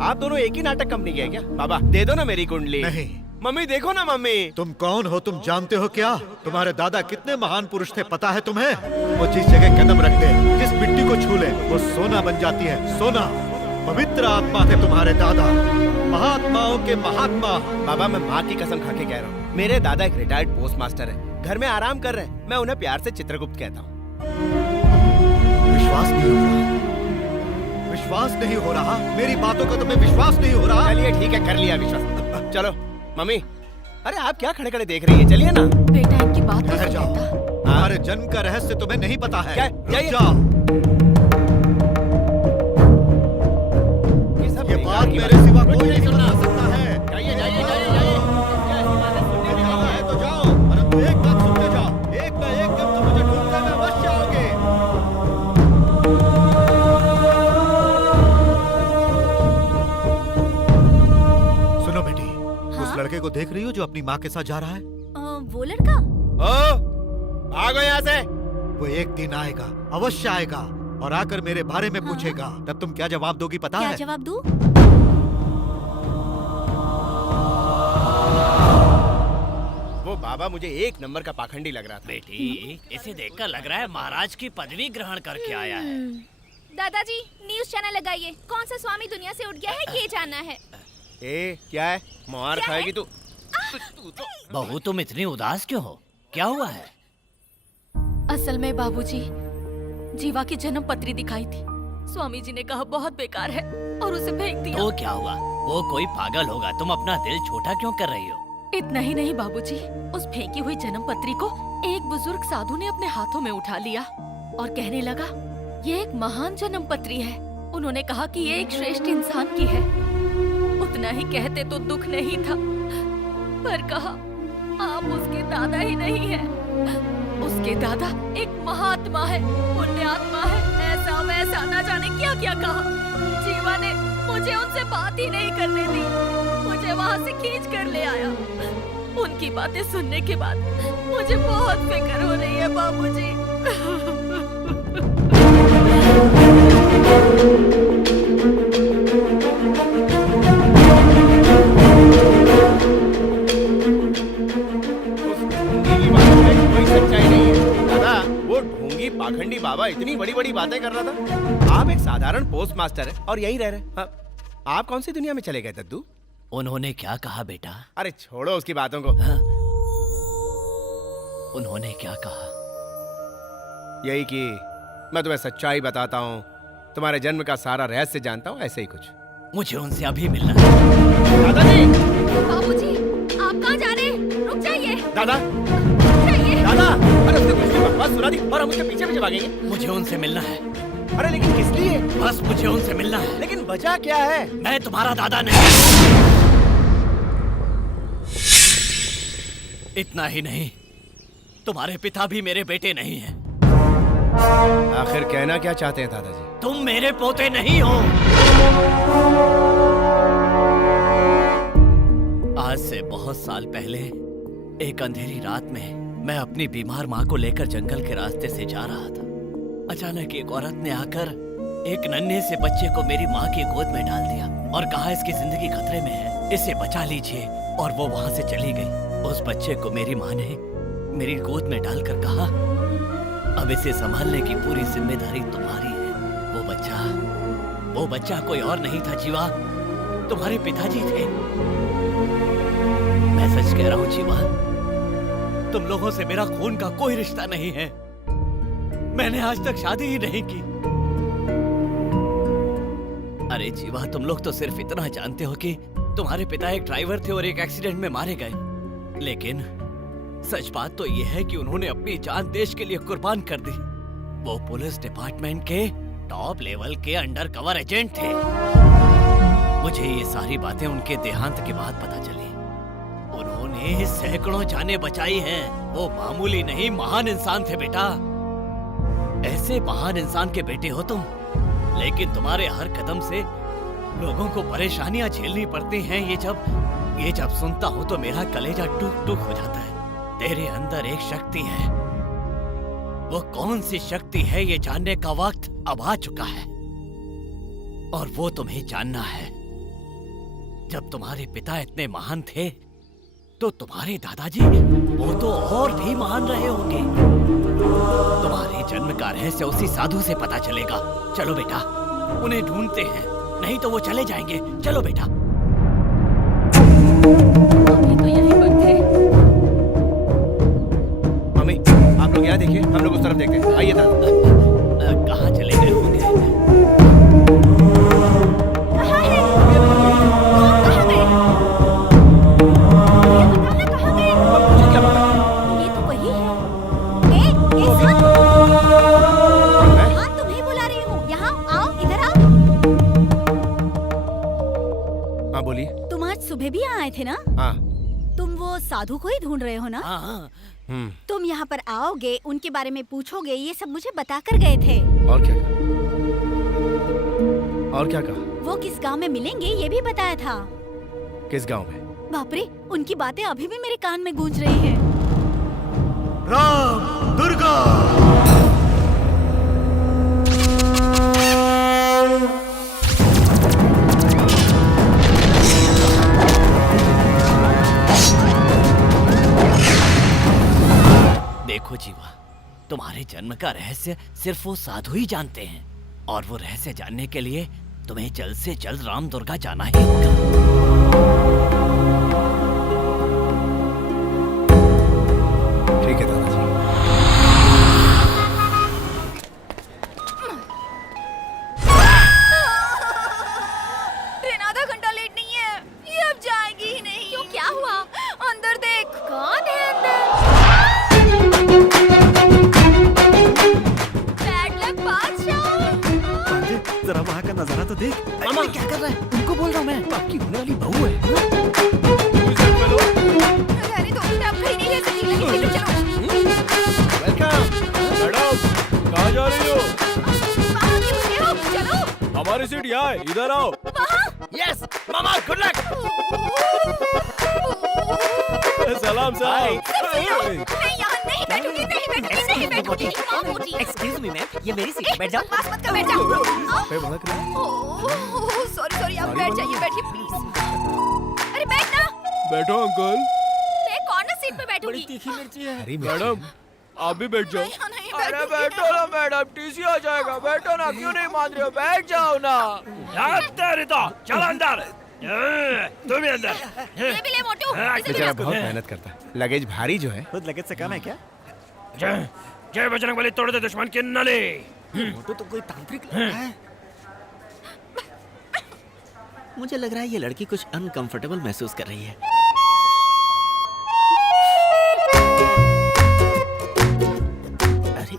आप दोनों एक ही नाटक कंपनी के हैं क्या? बाबा दे दो ना मेरी कुंडली। नहीं। मम्मी देखो ना मम्मी। तुम कौन हो? तुम जानते हो क्या तुम्हारे दादा कितने महान पुरुष थे पता है तुम्हें? वो जिस जगह कदम रखते, जिस मिट्टी को छू ले, वो सोना बन जाती है। सोना। पवित्र आत्मा थे तुम्हारे दादा, महात्माओं के महात्मा। बाबा मैं माँ की कसम खा के कह रहा हूँ, मेरे दादा एक रिटायर्ड पोस्ट मास्टर है, घर में आराम कर रहे हैं। मैं उन्हें प्यार से चित्रगुप्त कहता हूँ। विश्वास नहीं हो रहा? विश्वास नहीं हो रहा? मेरी बातों का तुम्हें विश्वास नहीं हो रहा? चलिए ठीक है, कर लिया विश्वास। चलो मम्मी। अरे आप क्या खड़े खड़े देख रही है? चलिए ना। बेटा इनकी बात नहीं ठहर जाओ। सुनता। हमारे जन्म का रहस्य तुम्हें नहीं पता है। क्या? रुक जाओ। ये बात मेरे सिवा कोई नहीं समझ सकता है। जाइए जाइए जाइए जाइए। सुनने जाना है तो जाओ, परंतु एक बात सुनते जाओ। एक न एक दिन तुम मुझे ढूंढने में अवश्य आओगे। सुनो बेटी, उस लड़के को देख रही हो जो अपनी माँ के साथ जा रहा है? वो लड़का? ओ, भागो यहाँ से। वो एक दिन आएगा, अवश्य आएगा और आकर मेरे बारे में पूछेगा। तब तुम क्या जवाब दोगी पता क्या है? जवाब दूं? वो बाबा मुझे एक नंबर का पाखंडी लग रहा था। बेटी इसे देखकर लग रहा है महाराज की पदवी ग्रहण करके आया है। दादाजी न्यूज चैनल लगाइए, कौन सा स्वामी दुनिया से उठ गया है ये जानना है। ए क्या है? मार क्या खाएगी है? तू तो। बहू तुम इतनी उदास क्यों हो? क्या हुआ है? असल में बाबूजी, जीवा की जन्म पत्री दिखाई थी। स्वामी जी ने कहा बहुत बेकार है और उसे फेंक दिया। तो क्या हुआ? वो कोई पागल होगा, तुम अपना दिल छोटा क्यों कर रही हो? इतना ही नहीं बाबूजी, उस फेंकी हुई जन्म पत्री को एक बुजुर्ग साधु ने अपने हाथों में उठा लिया और कहने लगा ये एक महान जन्म पत्री है। उन्होंने कहा कि ये एक श्रेष्ठ इंसान की है। उतना ही कहते तो दुख नहीं था, पर कहा आप उसके दादा ही नहीं हैं। उसके दादा एक महात्मा है, पुण्यात्मा है, ऐसा वैसा न जाने क्या क्या कहा। जीवा ने मुझे उनसे बात ही नहीं करने दी, मुझे वहाँ से खींच कर ले आया। उनकी बातें सुनने के बाद मुझे बहुत फिक्र हो रही है बाबूजी। पाखंडी बाबा इतनी बड़ी बड़ी बातें कर रहा था। आप एक साधारण पोस्ट मास्टर है और यहीं रह रहे। हाँ, आप कौन सी दुनिया में चले गए दद्दू? उन्होंने क्या कहा बेटा? अरे छोड़ो उसकी बातों को। हाँ? उन्होंने क्या कहा? यही कि मैं तुम्हें सच्चाई बताता हूँ, तुम्हारे जन्म का सारा रहस्य जानता हूँ, ऐसे ही कुछ। मुझे उनसे अभी मिलना है। दादाजी! बाबूजी, आप कहाँ जा रहे हैं? रुक जाइए। दादा! रुक जाइए। दादा! अरे उसने कुछ भी बकवास सुना दी और हम उसके पीछे पीछे भागेंगे। मुझे उनसे मिलना है। अरे लेकिन किस लिए? बस मुझे उनसे मिलना है। लेकिन वजह क्या है? मैं तुम्हारा दादा नहीं। इतना ही नहीं, तुम्हारे पिता भी मेरे बेटे नहीं हैं। आखिर कहना क्या चाहते हैं दादाजी? तुम मेरे पोते नहीं हो। आज से बहुत साल पहले एक अंधेरी रात में मैं अपनी बीमार माँ को लेकर जंगल के रास्ते से जा रहा था। अचानक एक औरत ने आकर एक नन्हे से बच्चे को मेरी माँ की गोद में डाल दिया और कहा इसकी जिंदगी खतरे में है, इसे बचा लीजिए। और वो वहाँ से चली गई। उस बच्चे को मेरी माँ ने मेरी गोद में डालकर कहा, अब इसे संभालने की पूरी जिम्मेदारी तुम्हारी है। वो बच्चा कोई और नहीं था जीवा, तुम्हारे पिताजी थे। मैं सच कह रहा हूँ जीवा, तुम लोगों से मेरा खून का कोई रिश्ता नहीं है। मैंने आज तक शादी ही नहीं की। अरे जीवा, तुम लोग तो सिर्फ इतना जानते हो कि तुम्हारे पिता एक ड्राइवर थे और एक एक्सीडेंट में मारे गए। लेकिन सच बात तो यह है कि उन्होंने अपनी जान देश के लिए कुर्बान कर दी। वो पुलिस डिपार्टमेंट के टॉप लेवल के अंडर कवर एजेंट थे। मुझे ये सारी बातें उनके देहांत के बाद पता चली। उन्होंने सैकड़ों जानें बचाई हैं। वो मामूली नहीं, महान इंसान थे बेटा। ऐसे महान इंसान के बेटे हो तुम, लेकिन तुम्हारे हर कदम से लोगों को परेशानियां झेलनी पड़ती हैं। ये जब सुनता हूँ तो मेरा कलेजा टूक टूक हो जाता है। तेरे अंदर एक शक्ति है। वो कौन सी शक्ति है ये जानने का वक्त अब आ चुका है, और वो तुम्हें जानना है। जब तुम्हारे पिता इतने महान थे तो तुम्हारे दादाजी वो तो और भी महान रहे होंगे। तुम्हारे जन्म का रहस्य उसी साधु से पता चलेगा। चलो बेटा, उन्हें ढूंढते हैं, नहीं तो वो चले जाएंगे। चलो बेटा। अभी तो यहीं पर थे। मम्मी, आप लोग यहाँ देखिए, हम लोग उस तरफ देखते हैं। आइए दादा। कहाँ चले गए होंगे? कहाँ है? कहाँ गए? कहाँ गए? मुझे क्या पता? ये तो वही है। ए सुन! हाँ, तुम्हें बुला रही हूँ। यहाँ आओ, इधर आओ। हाँ बोलिए। तुम आज सुबह भी यहाँ आए थे ना? हाँ। तुम वो साधु को ही ढूंढ रहे हो ना? हाँ। तुम यहाँ पर आओगे, उनके बारे में पूछोगे, ये सब मुझे बता कर गए थे। और क्या कहा? और क्या कहा? वो किस गांव में मिलेंगे ये भी बताया था। किस गांव में? बाप रे, उनकी बातें अभी भी मेरे कान में गूंज रही हैं। राम, दुर्गा! देखो जीवा, तुम्हारे जन्म का रहस्य सिर्फ वो साधु ही जानते हैं, और वो रहस्य जानने के लिए तुम्हें जल्द से जल्द राम दुर्गा जाना ही होगा। ठीक है दादाजी। ट्रेन आधा घंटा लेट नहीं है, ये अब जाएगी ही नहीं। क्यों, क्या हुआ? अंदर देख। कौन है अंदर? बैड लक बादशाह। जरा वहाँ का नजारा तो देख। मामा क्या कर रहा है? उनको बोल रहा हूँ मैं, आपकी होने वाली बहू है। अरे तो अब खड़ी नहीं रह सकती, लेकिन चलो। वेलकम। मैडम, कहाँ जा रही हो? वहाँ की मुझे हो, चलो। हमारी सीट यहाँ है, इधर आओ। यस मामा, गुड लक। सलाम साहब। मैं यहाँ नहीं बैठूंगी, नहीं बैठूंगी, नहीं बैठूंगी। एक्सक्यूज मी मैम, ये मेरी सीट, बैठ जाओ। पास मत कर, बैठ जाओ। सॉरी, आप बैठ जाइए, बैठिए प्लीज। अरे बैठ ना। बैठो अंकल। मैं कॉर्नर सीट पे बैठूंगी। तीखी मिर्ची है। अरे मैडम, आप भी बैठ जाओ। अरे बैठो ना मैडम, टीसी आ जाएगा। बैठो ना, क्यों नहीं मान रहे हो? बैठ जाओ ना। चल अंदर, तुम भी अंदर। ये भी ले मोटू, इसे भी बेचारा ले। बहुत मेहनत करता है, लगेज भारी जो है। खुद लगेज से कम है क्या? जय बजरंगबली, तोड़ दे दुश्मन की नली। मोटू तो कोई तांत्रिक लग रहा है। मुझे लग रहा है ये लड़की कुछ अनकंफर्टेबल महसूस कर रही है। अरे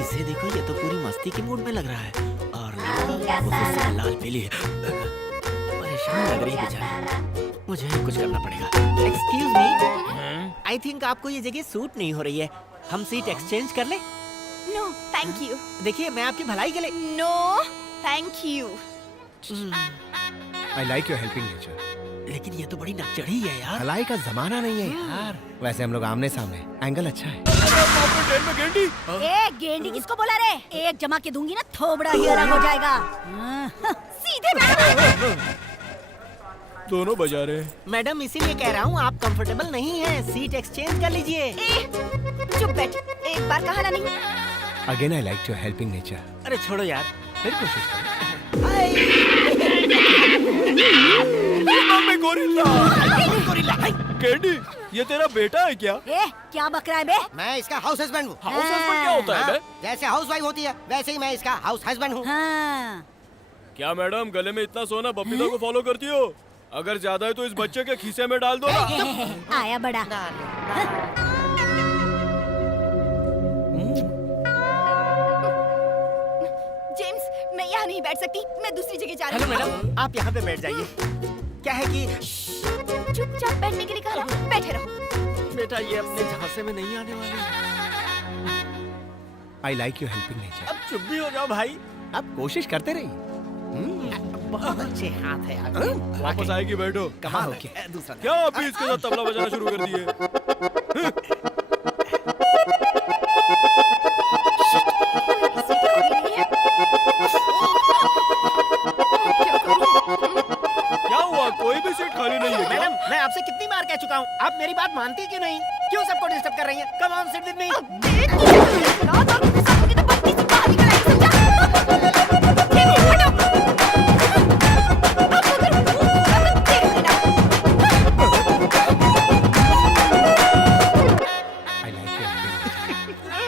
इसे देखो, ये तो पूरी मस्ती के मूड में लग रहा है। और लड़की वो लाल पीली है, परेशान लग रही है बेचारी। मुझे कुछ करना पड़ेगा। एक्सक्यूज मी, आई थिंक आपको ये जगह सूट नहीं हो रही है। हम सीट एक्सचेंज कर ले? No thank you. देखिए, मैं आपकी भलाई के लिए। No thank you. I like your helping nature. लेकिन ये तो बड़ी नकचढ़ी है यार। भलाई का जमाना नहीं है यार। वैसे हम लोग आमने सामने, एंगल अच्छा है। ए गेंडी किसको बोला रे? एक जमा के दूंगी ना, थोबड़ा ही अलग हो जाएगा। सीधे बैठो। दोनों बजा रहे हैं। मैडम, इसीलिए कह रहा हूँ, आप कंफर्टेबल नहीं हैं, सीट एक्सचेंज कर लीजिए। ए, चुप बैठ, एक बार कहा ना नहीं। Again I like your helping nature. अरे छोड़ो यार। फिर कोशिश करो। कैंडी, ये तेरा बेटा है क्या? ए क्या बक रहा है बे? मैं इसका हाउस हस्बैंड हूँ। हाउस हस्बैंड क्या होता है बे? जैसे हाउस वाइफ होती है, वैसे ही मैं इसका हाउस हस्बैंड हूँ। हाँ। क्या मैडम, गले में इतना सोना बबीता को फॉलो करती हो? अगर ज्यादा है तो इस बच्चे के खीसे में डाल दो ना। आया बड़ा। जेम्स, मैं यहाँ नहीं बैठ सकती, मैं दूसरी जगह जा रही हेलो हूँ। मैडम, आप यहाँ पे बैठ जाइए। क्या है कि चुपचाप बैठने के लिए कहा ना, बैठे रहो। बेटा, ये अपने झांसे में नहीं आने वाली। आई लाइक योर हेल्पिंग नेचर। अब चुप भी हो जाओ भाई। आप कोशिश करते रहिए। बहुत अच्छे हाथ है आपके। वापस आएगी, बैठो। कमाल हो गया। दूसरा क्या अभी इसके साथ तबला बजाना शुरू कर दिए? क्या हुआ? कोई भी सीट खाली नहीं है क्या? मैडम, मैं आपसे कितनी बार कह चुका हूँ, आप मेरी बात मानती क्यों नहीं? क्यों सबको डिस्टर्ब कर रही हैं? Come on sit with me. I like your helping nature.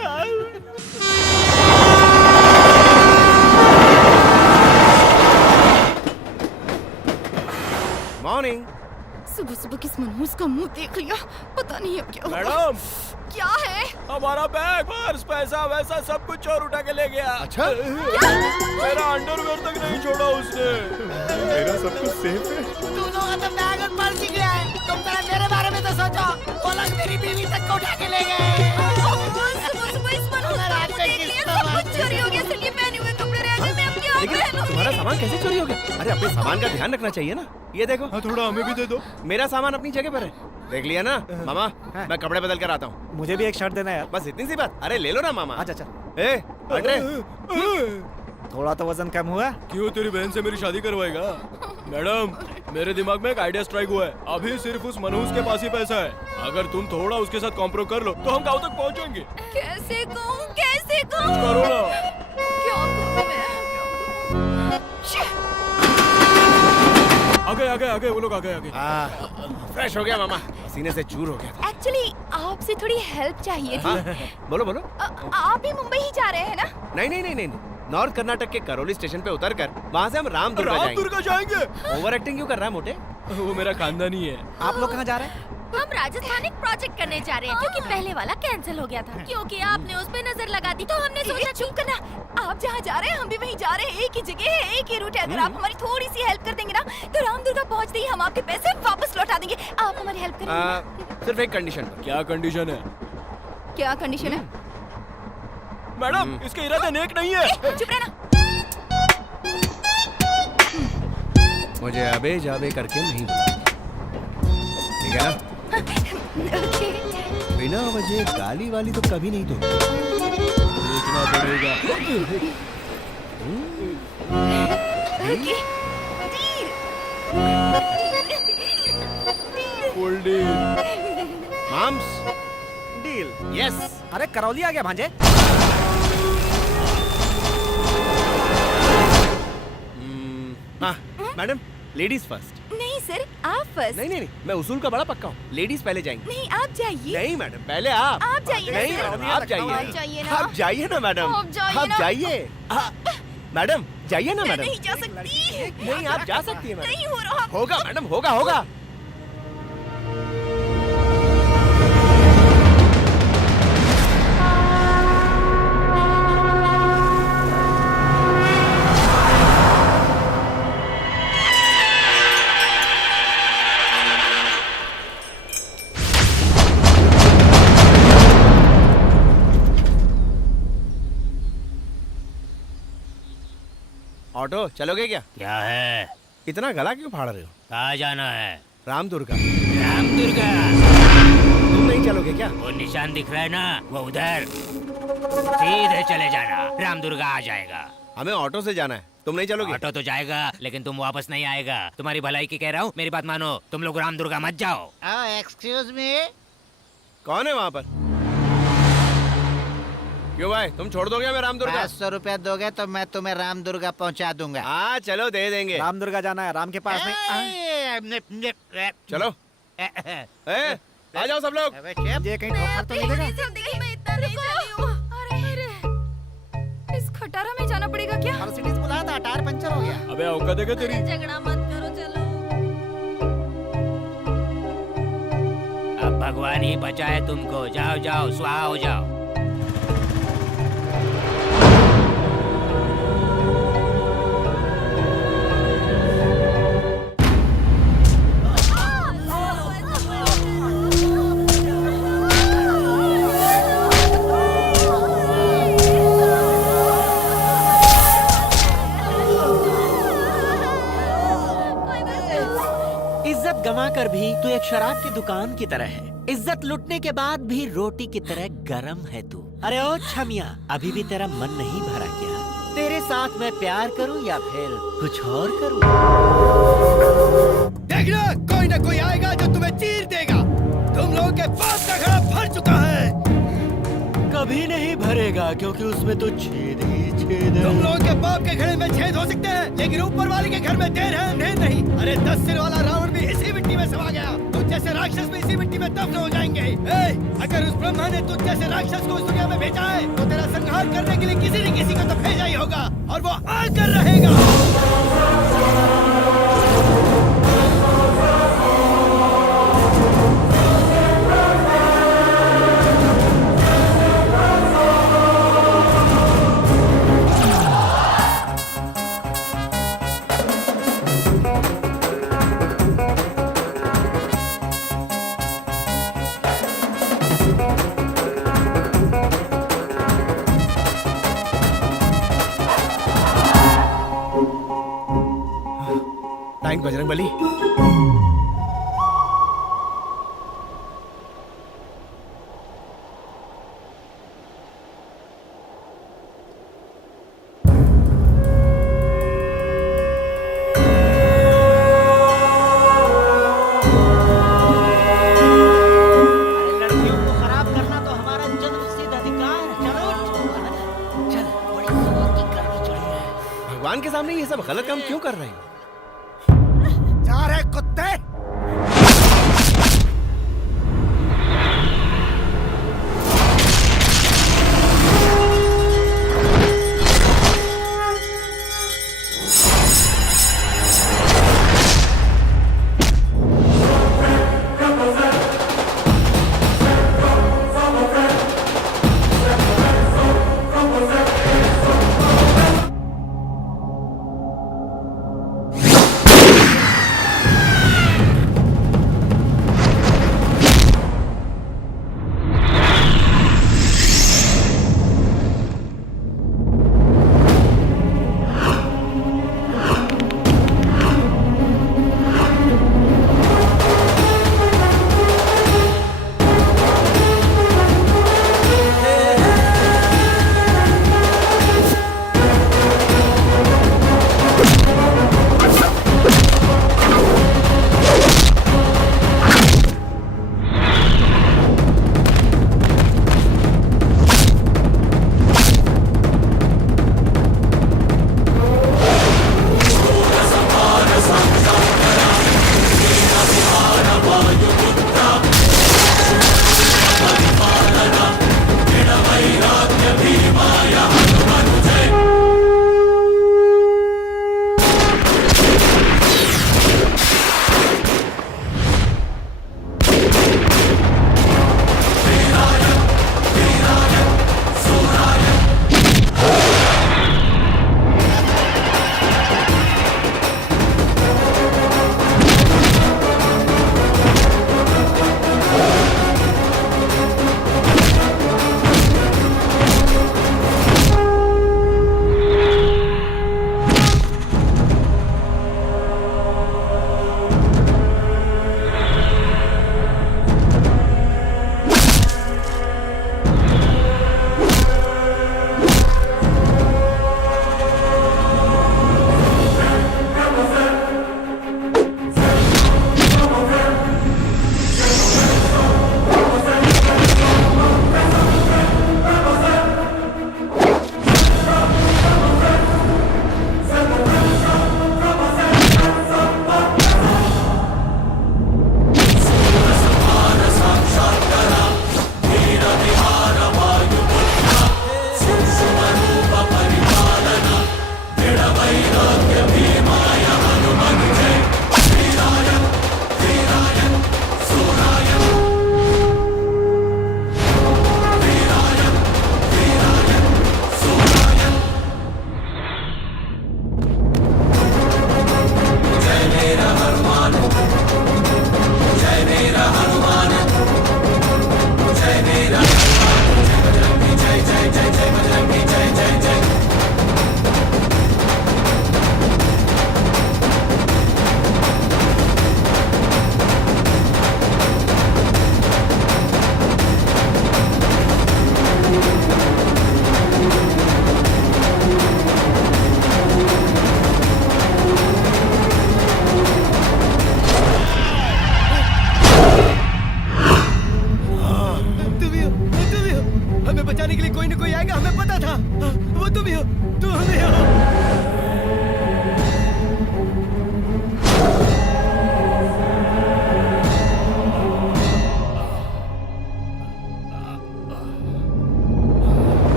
Morning सुबह सुबह किस मनहूस का मुंह देख लिया, पता नहीं अब क्या होगा। मैडम, क्या है? हमारा बैग, पर्स, पैसा वैसा सब कुछ चोर उठा के ले गया। अच्छा? मेरा अंडरवेयर तक नहीं छोड़ा उसने। मेरा सब कुछ सेफ है। दोनों का तो बैग और पर्स ही गया है। तुम जरा मेरे बारे में तो सोचो। वो लोग मेरी बीवी तक को उठा के ले गए। सुबह सुबह इस मनहूस का मुंह देख लिया, सब कुछ चोरी हो गया। चलिए पहने हुए कपड़े रह गए, मैं अब क्या पहनूं? तुम्हारा सामान कैसे चोरी हो गया? अरे अपने सामान का ध्यान रखना चाहिए ना। ये देखो। हाँ, थोड़ा हमें भी दे दो। मेरा सामान अपनी जगह पर है, देख लिया ना मामा। मैं कपड़े बदल कर आता हूँ। मुझे भी एक शर्ट देना यार। बस इतनी सी बात। अरे ले लो ना मामा। अच्छा अच्छा। ए, हट रे। थोड़ा तो वजन कम हुआ। क्यों, तेरी बहन से मेरी शादी करवाएगा? मैडम, मेरे दिमाग में एक आइडिया स्ट्राइक हुआ है। अभी सिर्फ उस मनहूस के पास ही पैसा है। अगर तुम थोड़ा उसके साथ कॉम्प्रो कर लो तो हम गाँव तक पहुँचेंगे। कैसे कहूँ, कैसे कहूँ? करो ना। क्या करूँ मैं? आ गए वो लोग, आ गए। फ्रेश हो गया मामा, सीने से चूर हो गया था। एक्चुअली आपसे थोड़ी हेल्प चाहिए थी। हाँ, बोलो बोलो। आप भी मुंबई ही जा रहे हैं ना? नहीं, नॉर्थ कर्नाटक के करौली स्टेशन पे उतरकर वहाँ से हम रामदुर्गा जाएंगे। ओवर एक्टिंग क्यों कर रहा है मोटे? वो मेरा खानदानी है। आप लोग कहाँ जा रहे हैं? हम राजस्थान एक प्रोजेक्ट करने जा रहे हैं, क्योंकि पहले वाला कैंसिल हो गया था। क्योंकि आपने उस पे नजर लगा दी, तो हमने सोचा चुप करना। आप जहाँ जा रहे हैं हम भी वहीं जा रहे हैं। एक ही जगह है, एक ही रूट है। अगर आप हमारी थोड़ी सी हेल्प कर देंगे ना, तो रामदुर्गा पहुँचते ही हम आपके पैसे वापस लौटा देंगे। आप हमारी हेल्प करेंगे? सिर्फ एक कंडीशन पर। क्या कंडीशन है? क्या कंडीशन है? मैडम, इसके इरादे नेक नहीं है। चुप रहना। मुझे अबे जाबे करके नहीं बुलाना, ठीक है ना? बिना वजह गाली वाली तो कभी नहीं दूंगा। देखना पड़ेगा। Mums, deal. यस। अरे करौली आ गया भांजे। हाँ मैडम, लेडीज फर्स्ट। नहीं सर, आप फर्स्ट। नहीं नहीं नहीं, मैं उसूल का बड़ा पक्का हूँ, लेडीज पहले जाएंगी। नहीं, आप जाइए। नहीं मैडम, पहले आप। आप जाइए ना नहीं सर। मैडम, आप जाइए। आप जाइए ना। आप जाइए ना मैडम। आप जाइए आप ना। जाइए। मैडम जाइए ना मैडम। नहीं जा सकती। नहीं, आप जा सकती है मैडम। नहीं हो रहा। होगा मैडम, होगा होगा। ऑटो चलोगे क्या? क्या है? इतना गला क्यों फाड़ रहे हो? कहाँ जाना है? रामदुर्गा। रामदुर्गा? तुम नहीं चलोगे क्या? वो निशान दिख रहा है ना, वो उधर सीधे चले जाना, रामदुर्गा आ जाएगा। हमें ऑटो से जाना है, तुम नहीं चलोगे? ऑटो तो जाएगा लेकिन तुम वापस नहीं आएगा। तुम्हारी भलाई की कह रहा हूँ, मेरी बात मानो। तुम लोग रामदुर्गा मत जाओ। Excuse me. कौन है वहाँ पर? क्यों भाई, तुम छोड़ दोगे हमें रामदुर्गा? 500 रुपया दोगे तो मैं तुम्हें रामदुर्गा पहुंचा दूंगा। हाँ चलो, दे देंगे। रामदुर्गा जाना है, राम के पास नहीं। चलो आ जाओ सब लोग। ये कहीं ठोकर तो नहीं देगा? मैं इतना नहीं चली हूँ। अरे इस खटारा में जाना पड़ेगा क्या? मर्सिडीज बुलाया था, टायर पंचर हो गया। अबे औकात है क्या तेरी? झगड़ा मत करो, चलो। अब भगवान ही बचाए तुमको। जाओ जाओ, स्वाहा हो जाओ। इज्जत गंवा कर भी तू एक शराब की दुकान की तरह है। इज्जत लुटने के बाद भी रोटी की तरह गरम है तू। अरे ओ छमिया, अभी भी तेरा मन नहीं भरा क्या? तेरे साथ मैं प्यार करूं या फिर कुछ और करूं? देखना, कोई ना कोई आएगा जो तुम्हें चीर देगा। तुम लोगों के बाप का घड़ा भर चुका है। कभी नहीं भरेगा क्योंकि उसमें तो छेद ही छेद है। तुम लोगों के बाप के घड़े में छेद हो सकते हैं, लेकिन ऊपर वाले के घर में देर है अंधेर नहीं। अरे 10 सिर वाला रावण भी इसी मिट्टी में समा गया। तुझ जैसे राक्षस भी इसी मिट्टी में दफन हो जाएंगे। अगर उस ब्रह्मा ने तुझ जैसे राक्षस को इस दुनिया में भेजा है तो तेरा संहार करने के लिए किसी न किसी को तो भेजा ही होगा, और वो आकर रहेगा। थैंक बजरंग बली। लड़कियों को खराब करना तो हमारा जन्मसिद्ध अधिकार है। चलो चल, बड़ी जोर की गर्मी चढ़ी है। भगवान के सामने ये सब गलत काम क्यों कर रहे हैं? जा रहे कुत्ते।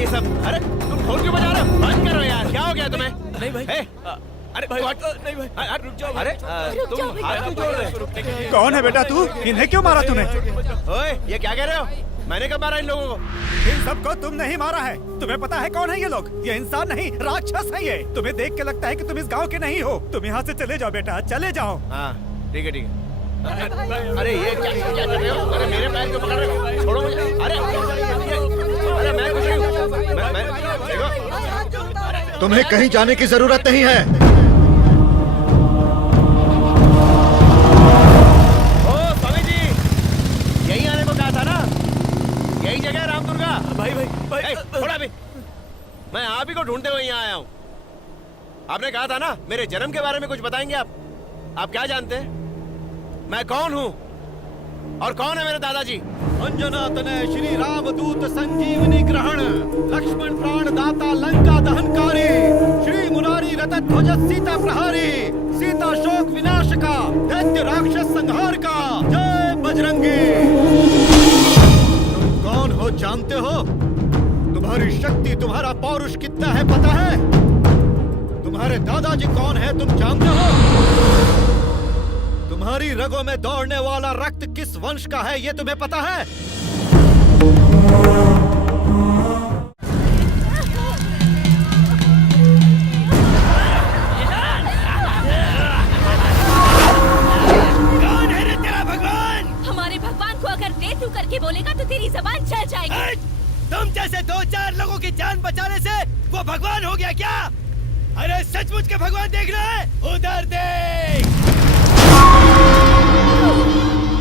ये सब? अरे तुम ढोल क्यों बजा रहे हो? बंद करो यार, क्या हो गया तुम्हें? नहीं भाई। अरे भाई, what? नहीं भाई, रुक जाओ। अरे रुक जाओ तुम हाथ क्यों जोड़ रहे हो? कौन है बेटा तू? इन्हें क्यों मारा तूने? ओए, ये क्या कह रहे हो? मैंने कब मारा इन लोगों को? इन सबको तुम नहीं मारा है। तुम्हें पता है कौन है ये लोग? ये इंसान नहीं, राक्षस है ये। तुम्हें देख के लगता है कि तुम इस गांव के नहीं हो। तुम यहाँ से चले जाओ बेटा, चले जाओ। हाँ ठीक है ठीक है। अरे ये क्या कर रहे हो? अरे मेरे पैर क्यों पकड़ रहे हो? छोड़ो मुझे। अरे मैं कुछ नहीं हूँ। मैं देखो। तुम्हें कहीं जाने की जरूरत नहीं है। ओ स्वामी जी, यही आने को कहा था ना? यही जगह है रामदुर्गा। भाई थोड़ा भी, मैं आप ही को ढूंढते हुए यहाँ आया हूँ। आपने कहा था ना मेरे जन्म के बारे में कुछ बताएंगे आप क्या जानते हैं? मैं कौन हूँ और कौन है मेरे दादाजी? अंजना तनय श्री राम दूत संजीवनी ग्रहण, लक्ष्मण प्राण दाता लंका दहनकारी, श्री मुरारी रतन ध्वज सीता प्रहारी, सीता शोक विनाश का, दैत्य राक्षस संहार का, जय बजरंगी। तुम कौन हो जानते हो? तुम्हारी शक्ति, तुम्हारा पौरुष कितना है पता है? तुम्हारे दादाजी कौन है तुम जानते हो? तुम्हारी रगों में दौड़ने वाला रक्त किस वंश का है ये तुम्हें पता है? कौन है रे तेरा भगवान? हमारे भगवान को अगर दे तू करके बोलेगा तो तेरी जबान चल जाएगी। तुम जैसे 2-4 लोगों की जान बचाने से वो भगवान हो गया क्या? अरे सचमुच के भगवान देख रहा है? उधर देख।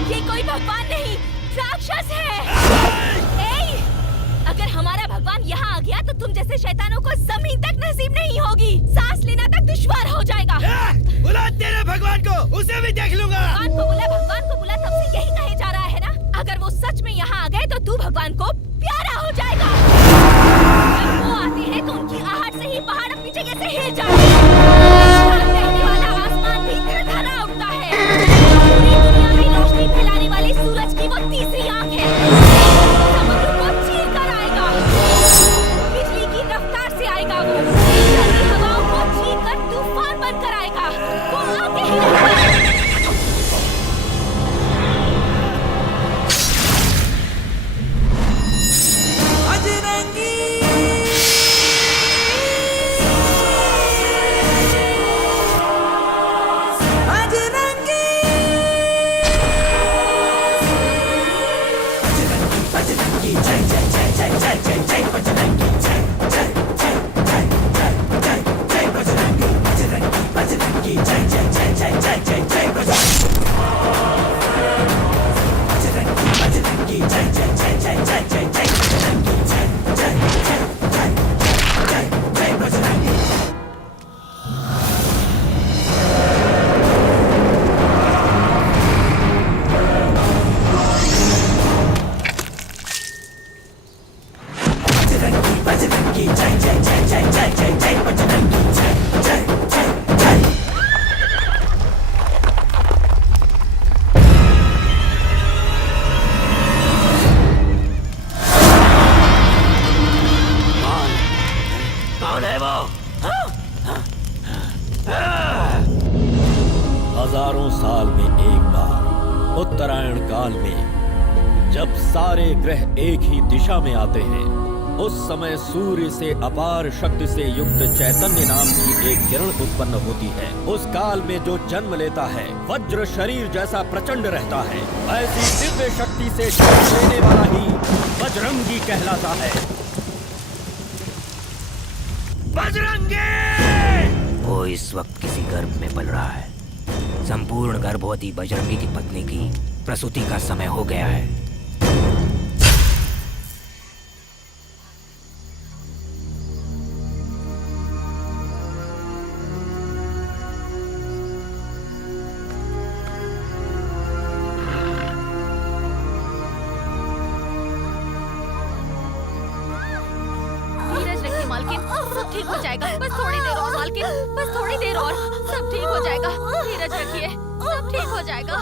ये कोई भगवान नहीं, राक्षस है। अगर हमारा भगवान यहाँ आ गया तो तुम जैसे शैतानों को जमीन तक नसीब नहीं होगी। सांस लेना तक दुश्वार हो जाएगा। बुला तेरे भगवान को, उसे भी देख लूंगा। भगवान को बुला तब से यही कहे जा रहा है ना? अगर वो सच में यहाँ आ गए तो तू भगवान को प्यारा हो जाएगा। जब वो आते हैं तो उनकी आहट से ही पहाड़ अपनी जगह से हिल जाते हैं। रहने वाला आसमान भी थरथरा उठता है। पूरी दुनिया में रोशनी फैलाने वाले सूरज की वो तीसरी आंख है। समुद्र को चीर कर आएगा। बिजली की रफ्तार से आएगा वो। ठंडी हवाओं को चीर कर तूफान बनकर आएगा। वो आगे ही रहेगा। हजारों साल में एक बार उत्तरायण काल में जब सारे ग्रह एक ही दिशा में आते हैं, उस समय सूर्य से अपार शक्ति से युक्त चैतन्य नाम की एक किरण उत्पन्न होती है। उस काल में जो जन्म लेता है वज्र शरीर जैसा प्रचंड रहता है। ऐसी दिव्य शक्ति से जन्म लेने वाला ही बजरंगी कहलाता है। बजरंगी! वो इस वक्त किसी गर्भ में पल रहा है। संपूर्ण गर्भवती बजरंगी की पत्नी की प्रसूति का समय हो गया है। धीरज रखिए मालकिन, सब ठीक हो जाएगा। बस थोड़ी देर और मालकिन, बस थोड़ी देर और, सब ठीक हो जाएगा। धीरज रखिए, सब ठीक हो जाएगा।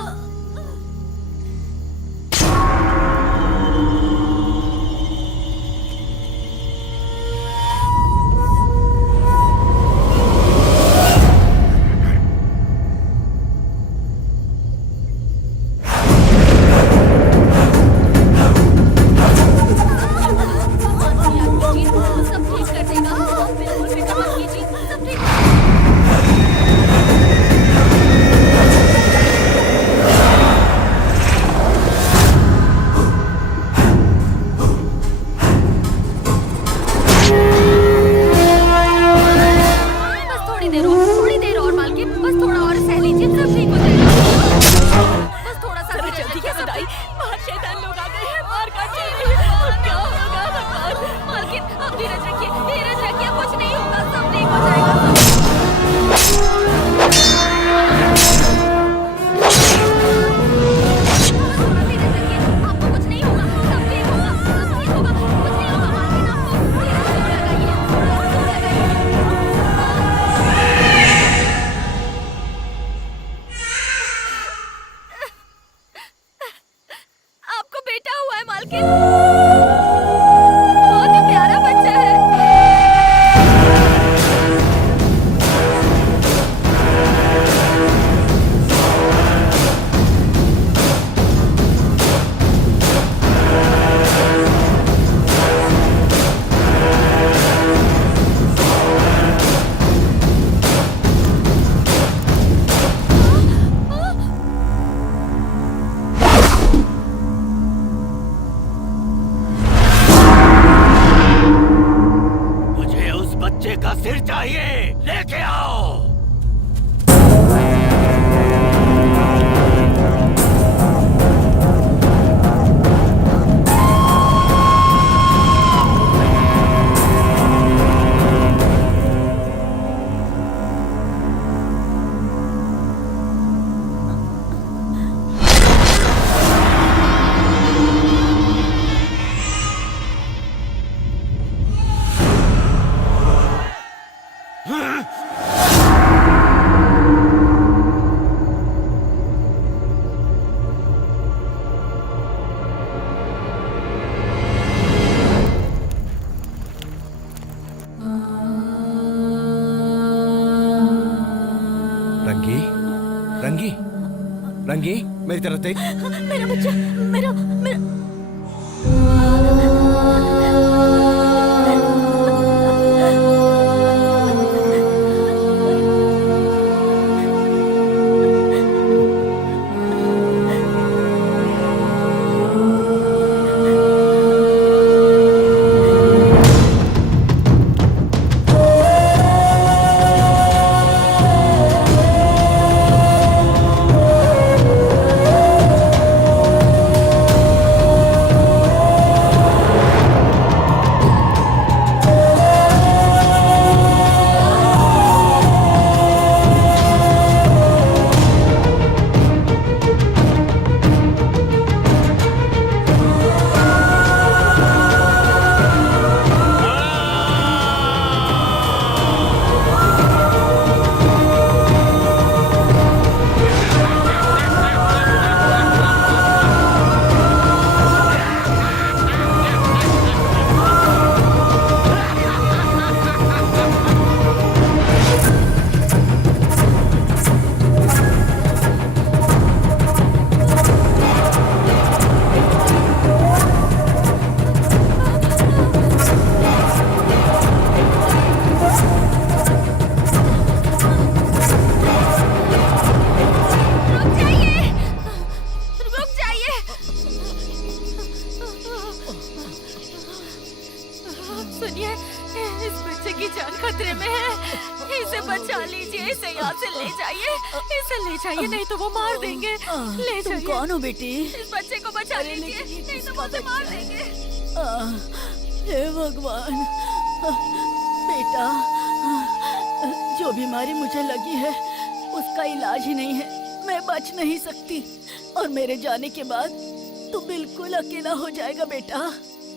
शिवांगी मेरी तरफ देख। मेरा बच्चा, मेरा मेरा सुनिए, इस बच्चे की जान खतरे में है। इसे बचा लीजिए, इसे यहाँ से ले जाइए, इसे ले जाइए, नहीं तो वो मार देंगे। ले तुम जाइए। कौन हो बेटी? इस बच्चे को बचा लीजिए, नहीं तो वो उसे मार देंगे। हे भगवान, बेटा, जो बीमारी मुझे लगी है उसका इलाज ही नहीं है। मैं बच नहीं सकती और मेरे जाने के बाद तू बिल्कुल अकेला हो जाएगा बेटा।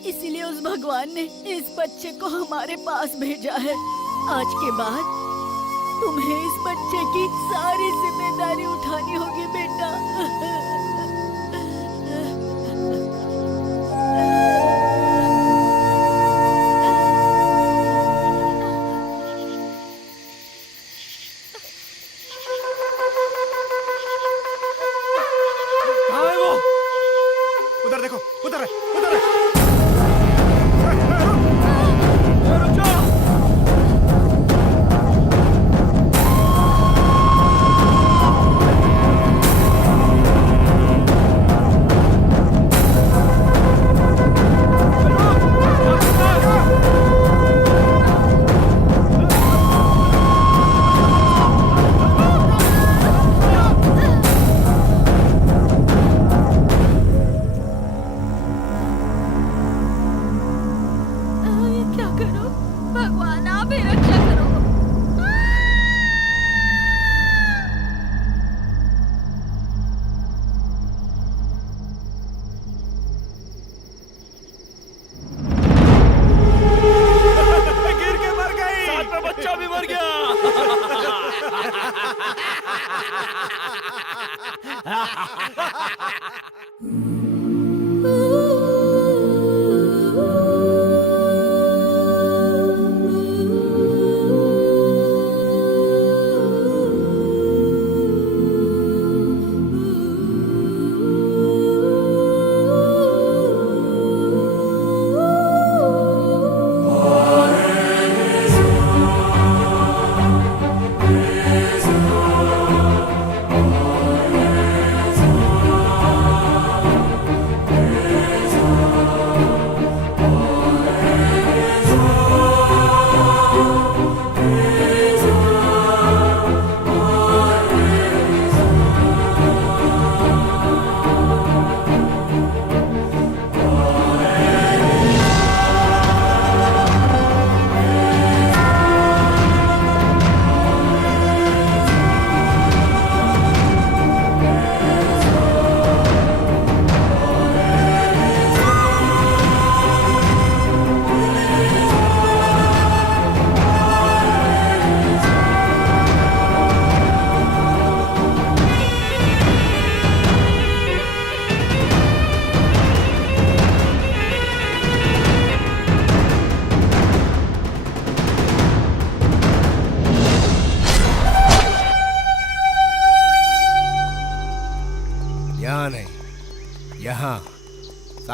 इसीलिए उस भगवान ने इस बच्चे को हमारे पास भेजा है। आज के बाद तुम्हें इस बच्चे की सारी जिम्मेदारी उठानी होगी बेटा। कहाँ है वो? उधर देखो, उधर है, उधर है। क्या करूं? भगवान आप ही रक्षा करो। गिर के मर गई। साथ में बच्चा भी मर गया।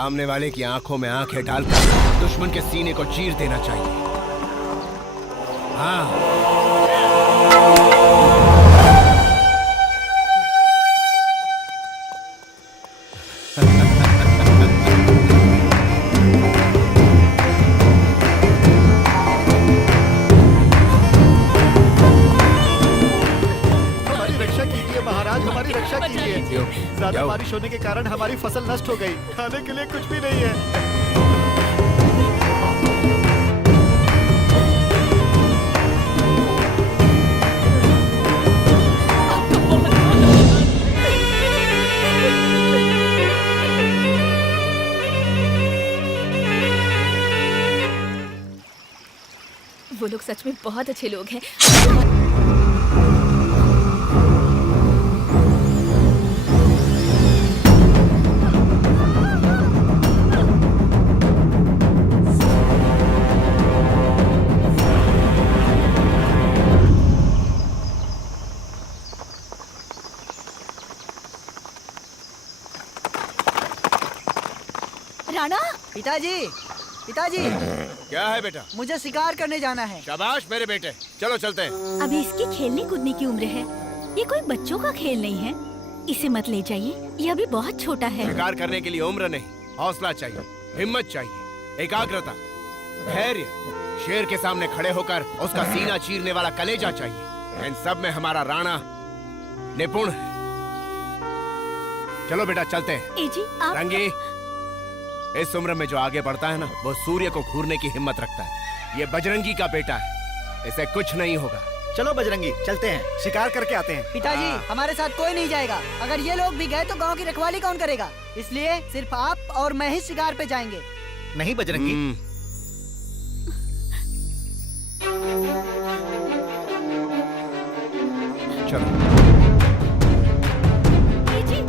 सामने वाले की आंखों में आंखें डालकर दुश्मन के सीने को चीर देना चाहिए। हाँ। हमारी रक्षा कीजिए महाराज, हमारी रक्षा कीजिए। ज्यादा क्या हुआ? बारिश होने के कारण हमारी फसल नष्ट हो गई, खाने के लिए कुछ भी नहीं है। वो लोग सच में बहुत अच्छे लोग हैं। राणा, पिताजी, पिताजी, क्या है बेटा? मुझे शिकार करने जाना है। शाबाश मेरे बेटे, चलो चलते हैं। अभी इसकी खेलने कूदने की उम्र है, ये कोई बच्चों का खेल नहीं है। इसे मत ले जाइए, ये अभी बहुत छोटा है। शिकार करने के लिए उम्र नहीं, हौसला चाहिए, हिम्मत चाहिए, एकाग्रता, धैर्य, शेर के सामने खड़े होकर उसका सीना चीरने वाला कलेजा चाहिए। इन सब में हमारा राणा निपुण है। चलो बेटा चलते हैं। ए जी, आप रंगी, इस उम्र में जो आगे बढ़ता है ना, वो सूर्य को घूरने की हिम्मत रखता है। ये बजरंगी का बेटा है, इसे कुछ नहीं होगा। चलो बजरंगी, चलते हैं, शिकार करके आते हैं। पिताजी, हमारे साथ कोई नहीं जाएगा। अगर ये लोग भी गए तो गांव की रखवाली कौन करेगा? इसलिए सिर्फ आप और मैं ही शिकार पे जाएंगे। नहीं बजरंगी, चलो। ए जी,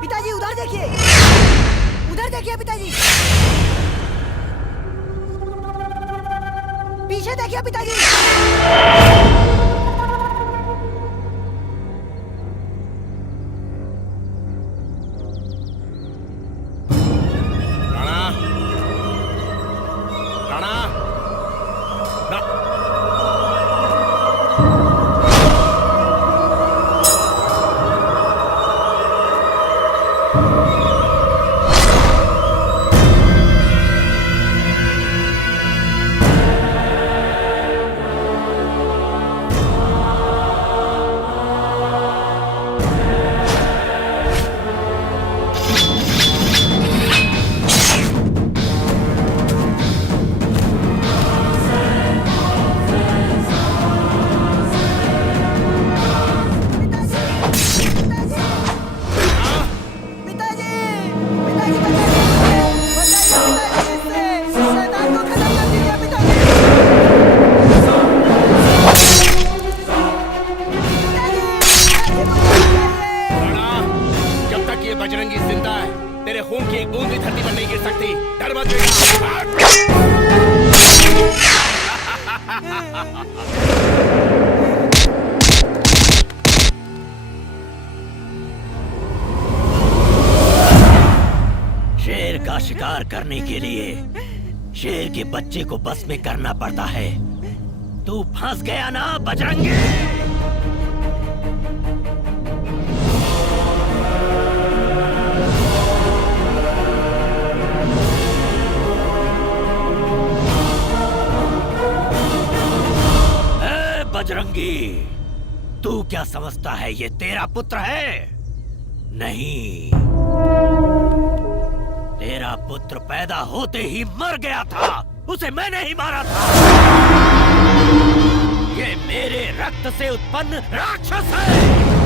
पिताजी उधर देखिए, उधर देखिए पिताजी, पीछे देखिए पिताजी। राणा, राणा, बजरंगी जिंदा है, तेरे खून की एक बूंद भी धरती पर नहीं गिर सकती। डर मत शेर का शिकार करने के लिए शेर के बच्चे को बस में करना पड़ता है। तू फंस गया ना बजरंगी। बजरंगी, तू क्या समझता है ये तेरा पुत्र है? नहीं, तेरा पुत्र पैदा होते ही मर गया था, उसे मैंने ही मारा था। ये मेरे रक्त से उत्पन्न राक्षस है।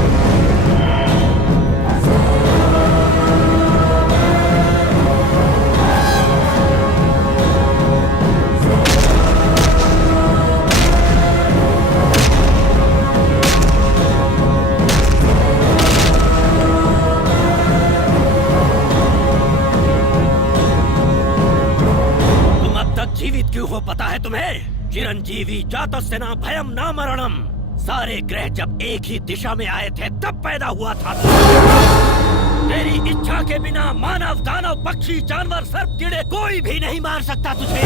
जीवित क्यों हो पता है तुम्हें? चिरंजीवी जातस्य न भयम न मरणम। सारे ग्रह जब एक ही दिशा में आए थे तब पैदा हुआ था। तेरी इच्छा के बिना मानव, दानव, पक्षी, जानवर, सर्प, कीड़े कोई भी नहीं मार सकता तुझे,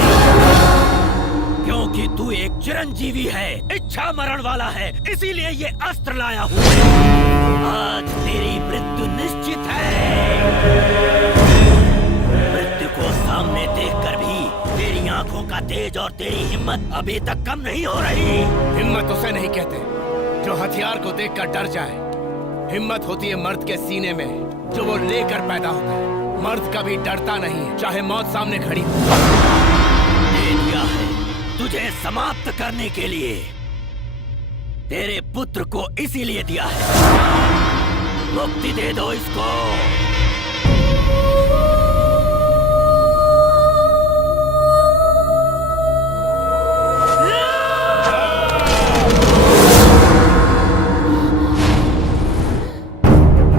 क्योंकि तू एक चिरंजीवी है, इच्छा मरण वाला है। इसीलिए ये अस्त्र लाया हूँ। आज तेरी मृत्यु निश्चित है। मृत्यु को सामने देखकर भी तेरी आंखों का तेज और तेरी हिम्मत अभी तक कम नहीं हो रही। हिम्मत उसे नहीं कहते जो हथियार को देखकर डर जाए। हिम्मत होती है मर्द के सीने में जो वो लेकर पैदा होता है। मर्द कभी डरता नहीं है, चाहे मौत सामने खड़ी हो। दे दिया है तुझे समाप्त करने के लिए। तेरे पुत्र को इसीलिए दिया है। मुक्ति दे दो इसको।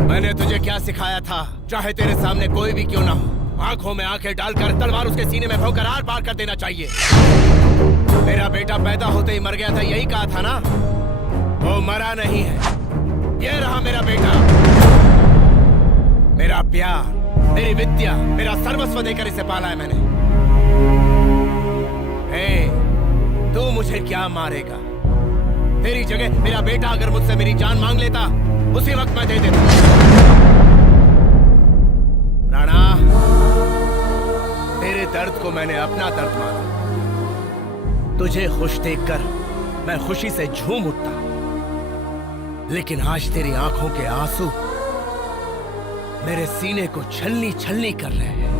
मैंने तुझे क्या सिखाया था? चाहे तेरे सामने कोई भी क्यों ना हो, आंखों में आंखें डालकर तलवार उसके सीने में भोंकर आर पार कर देना चाहिए। मेरा बेटा पैदा होते ही मर गया था, यही कहा था ना? वो मरा नहीं है, ये रहा मेरा बेटा। मेरा प्यार, मेरी विद्या, मेरा सर्वस्व देकर इसे पाला है मैंने। तू मुझे क्या मारेगा? तेरी जगह मेरा बेटा अगर मुझसे मेरी जान मांग लेता, उसी वक्त मैं दे देता। राणा, तेरे दर्द को मैंने अपना दर्द माना। तुझे खुश देखकर मैं खुशी से झूम उठता, लेकिन आज तेरी आंखों के आंसू मेरे सीने को छलनी छलनी कर रहे हैं।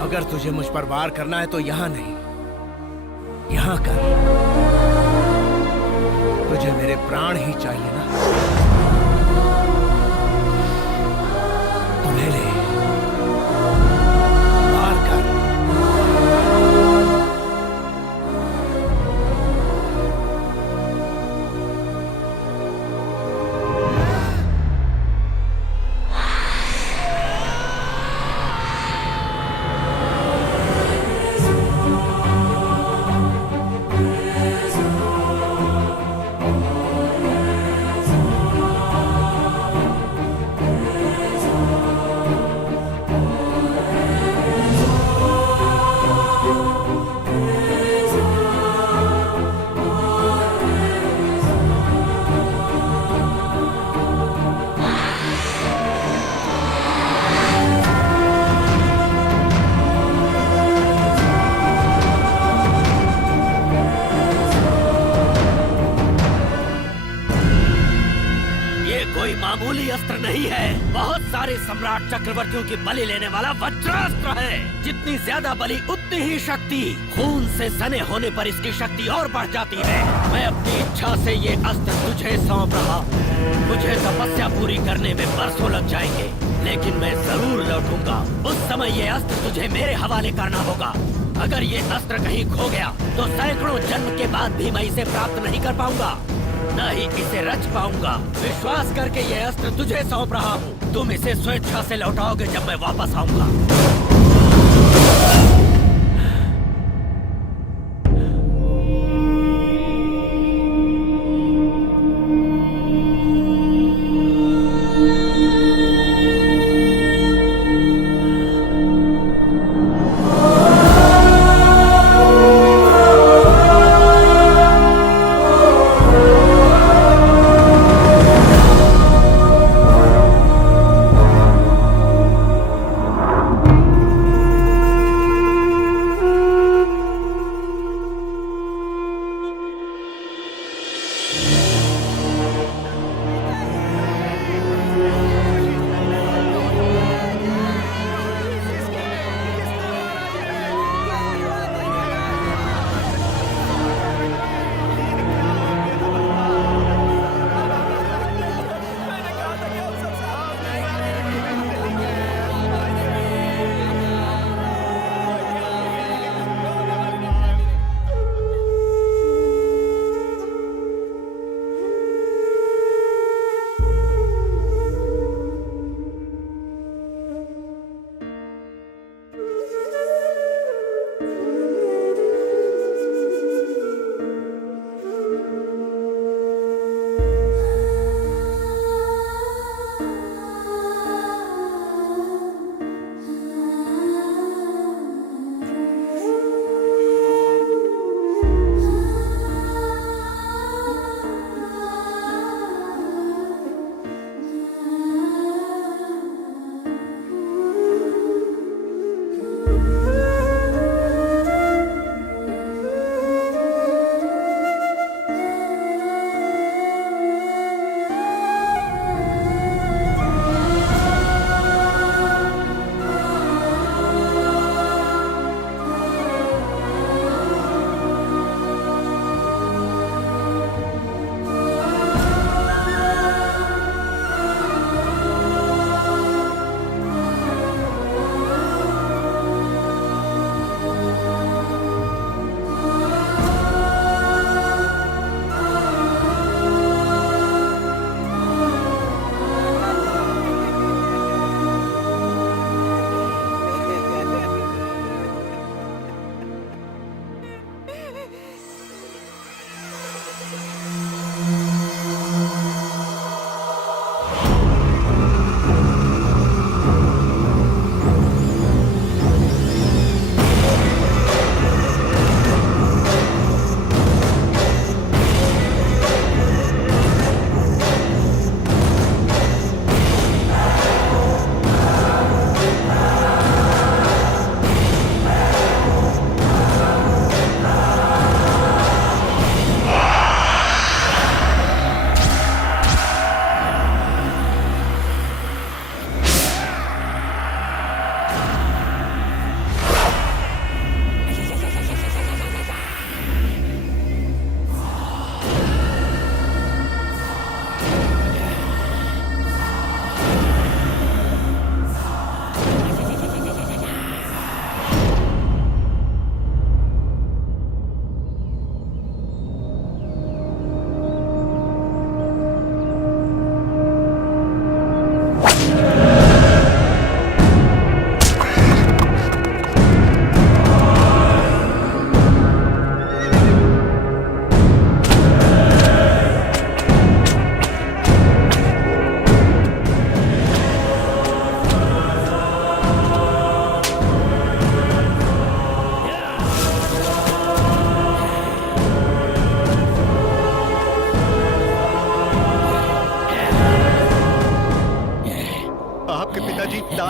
अगर तुझे मुझ पर वार करना है तो यहां नहीं, यहां कर। तुझे मेरे प्राण ही चाहिए ना? तो ले ले, वार कर। मामूली अस्त्र नहीं है, बहुत सारे सम्राट चक्रवर्तियों की बलि लेने वाला वज्रास्त्र है। जितनी ज्यादा बलि उतनी ही शक्ति। खून से सने होने पर इसकी शक्ति और बढ़ जाती है। मैं अपनी इच्छा से ये अस्त्र तुझे सौंप रहा हूँ। मुझे तपस्या पूरी करने में बरसों लग जाएंगे, लेकिन मैं जरूर लौटूंगा। उस समय ये अस्त्र तुझे मेरे हवाले करना होगा। अगर ये अस्त्र कहीं खो गया तो सैकड़ों जन्म के बाद भी मैं इसे प्राप्त नहीं कर पाऊंगा, न ही इसे रच पाऊंगा। विश्वास करके ये अस्त्र तुझे सौंप रहा हूँ। तुम इसे स्वेच्छा से लौटाओगे जब मैं वापस आऊंगा।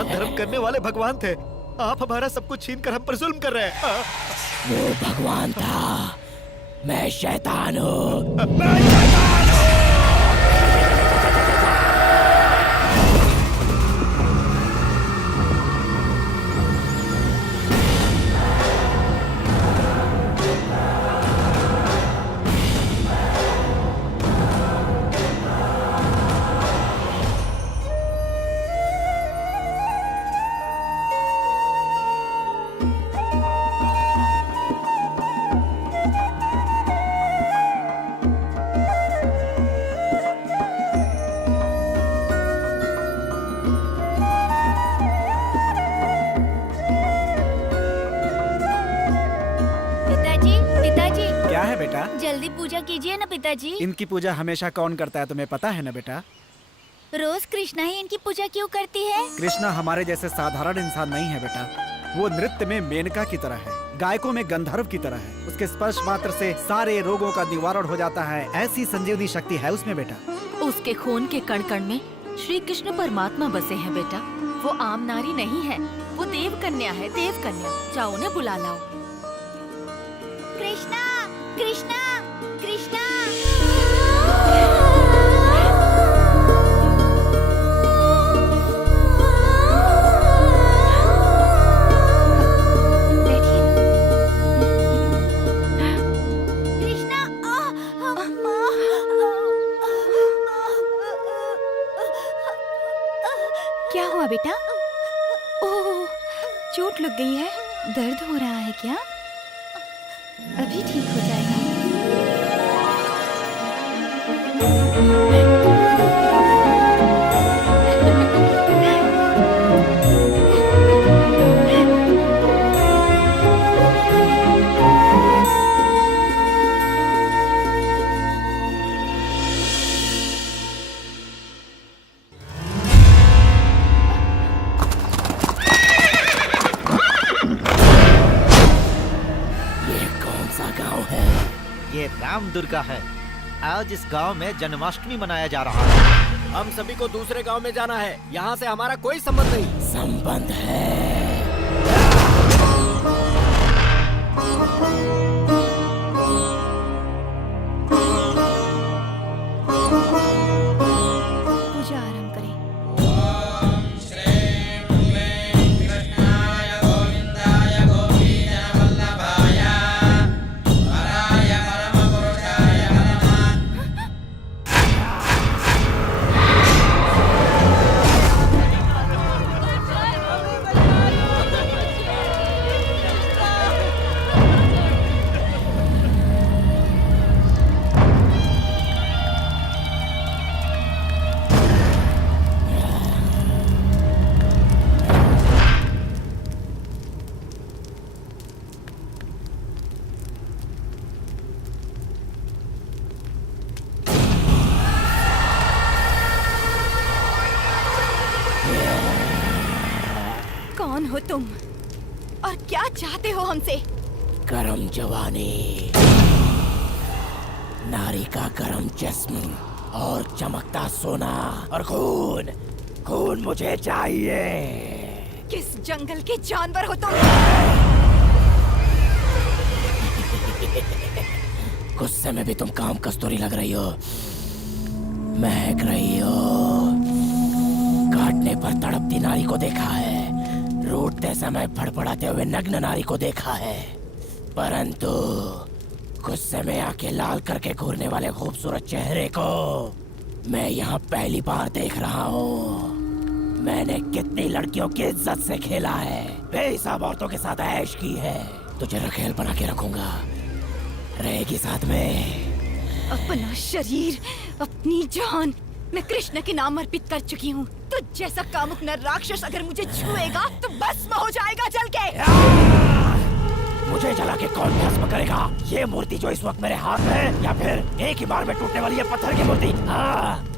दान धर्म करने वाले भगवान थे। आप हमारा सब कुछ छीन कर हम पर जुल्म कर रहे हैं। वो भगवान था, मैं शैतान हूँ। जल्दी पूजा कीजिए ना पिताजी। इनकी पूजा हमेशा कौन करता है तुम्हें पता है ना बेटा? रोज कृष्णा ही इनकी पूजा क्यों करती है? कृष्णा हमारे जैसे साधारण इंसान नहीं है बेटा। वो नृत्य में मेनका की तरह है, गायकों में गंधर्व की तरह है। उसके स्पर्श मात्र से सारे रोगों का निवारण हो जाता है। ऐसी संजीवनी शक्ति है उसमें बेटा। उसके खून के कण कण में श्री कृष्ण परमात्मा बसे हैं बेटा। वो आम नारी नहीं है, वो देव कन्या है, देव कन्या। जाओ उन्हें बुला लाओ। कृष्णा, कृष्णा, कृष्णा। क्या हुआ बेटा? ओह, चोट लग गई है, दर्द हो रहा है क्या? अभी ठीक हो जाएगा। ये राम दुर्गा है। आज इस गांव में जन्माष्टमी मनाया जा रहा है। हम सभी को दूसरे गांव में जाना है। यहाँ से हमारा कोई संबंध नहीं। संबंध है। पूजा आरंभ करें। कौन हो तुम और क्या चाहते हो हमसे? गरम जवानी, नारी का गरम जिस्म और चमकता सोना और खून। खून मुझे चाहिए। किस जंगल के जानवर हो तुम? गुस्से में भी तुम काम कस्तूरी लग रही हो, महक रही हो। काटने पर तड़पती नारी को देखा है, रूठते समय फड़फड़ाते हुए नग्न नारी को देखा है, परंतु गुस्से में आके लाल करके घूरने वाले खूबसूरत चेहरे को मैं यहाँ पहली बार देख रहा हूँ। मैंने कितनी लड़कियों की इज्जत से खेला है, बेहिसाब औरतों के साथ ऐश की है। तुझे रखेल बना के रखूंगा, रहेगी साथ में। अपना शरीर, अपनी जान मैं कृष्ण के नाम अर्पित कर चुकी हूँ। तो जैसा कामुक नर राक्षस अगर मुझे छुएगा तो भस्म हो जाएगा जल के। मुझे जला के कौन भस्म करेगा? ये मूर्ति जो इस वक्त मेरे हाथ में है, या फिर एक ही बार में टूटने वाली ये पत्थर की मूर्ति?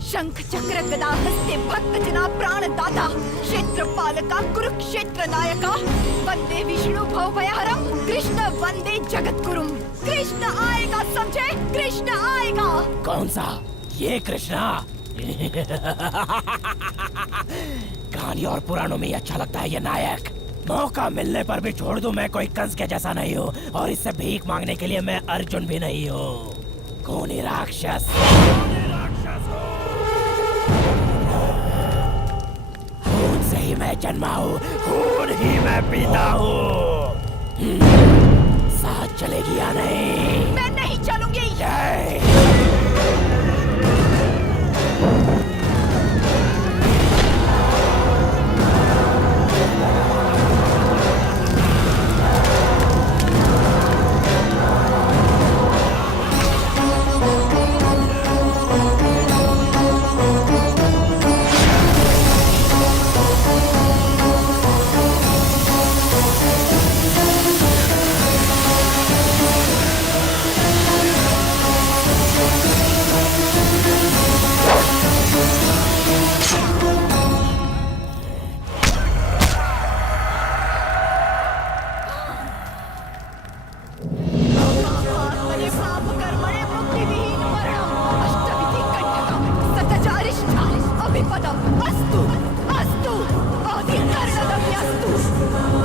शंख चक्र गदा हस्ते भक्त जना प्राण दाता, क्षेत्र पालका कुरुक्षेत्र नायका, वंदे विष्णु भवभयहरम, कृष्ण वंदे जगत गुरुम। कृष्ण आएगा, समझे? कृष्ण आएगा। कौन सा? ये कृष्णा? कहानी और पुराणों में ही अच्छा लगता है ये नायक। मौका मिलने पर भी छोड़ दूं, मैं कोई कंस के जैसा नहीं हूँ, और इससे भीख मांगने के लिए मैं अर्जुन भी नहीं हूँ। खूनी राक्षस। खून से ही मैं जन्मा हूँ, खून ही मैं पीता हूँ। साथ चलेगी या नहीं? मैं नहीं चलूंगी।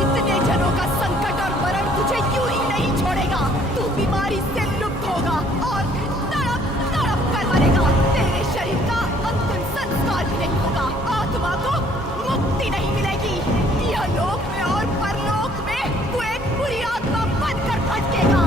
इतने जनों का संकट और मरण तुझे यूं ही नहीं छोड़ेगा। तू बीमारी से लुप्त होगा और तड़प तड़प कर मरेगा। तेरे शरीर का अंतिम संस्कार भी नहीं होगा। आत्मा को मुक्ति नहीं मिलेगी। यह लोक में और परलोक में तू एक बुरी आत्मा बनकर भटकेगा।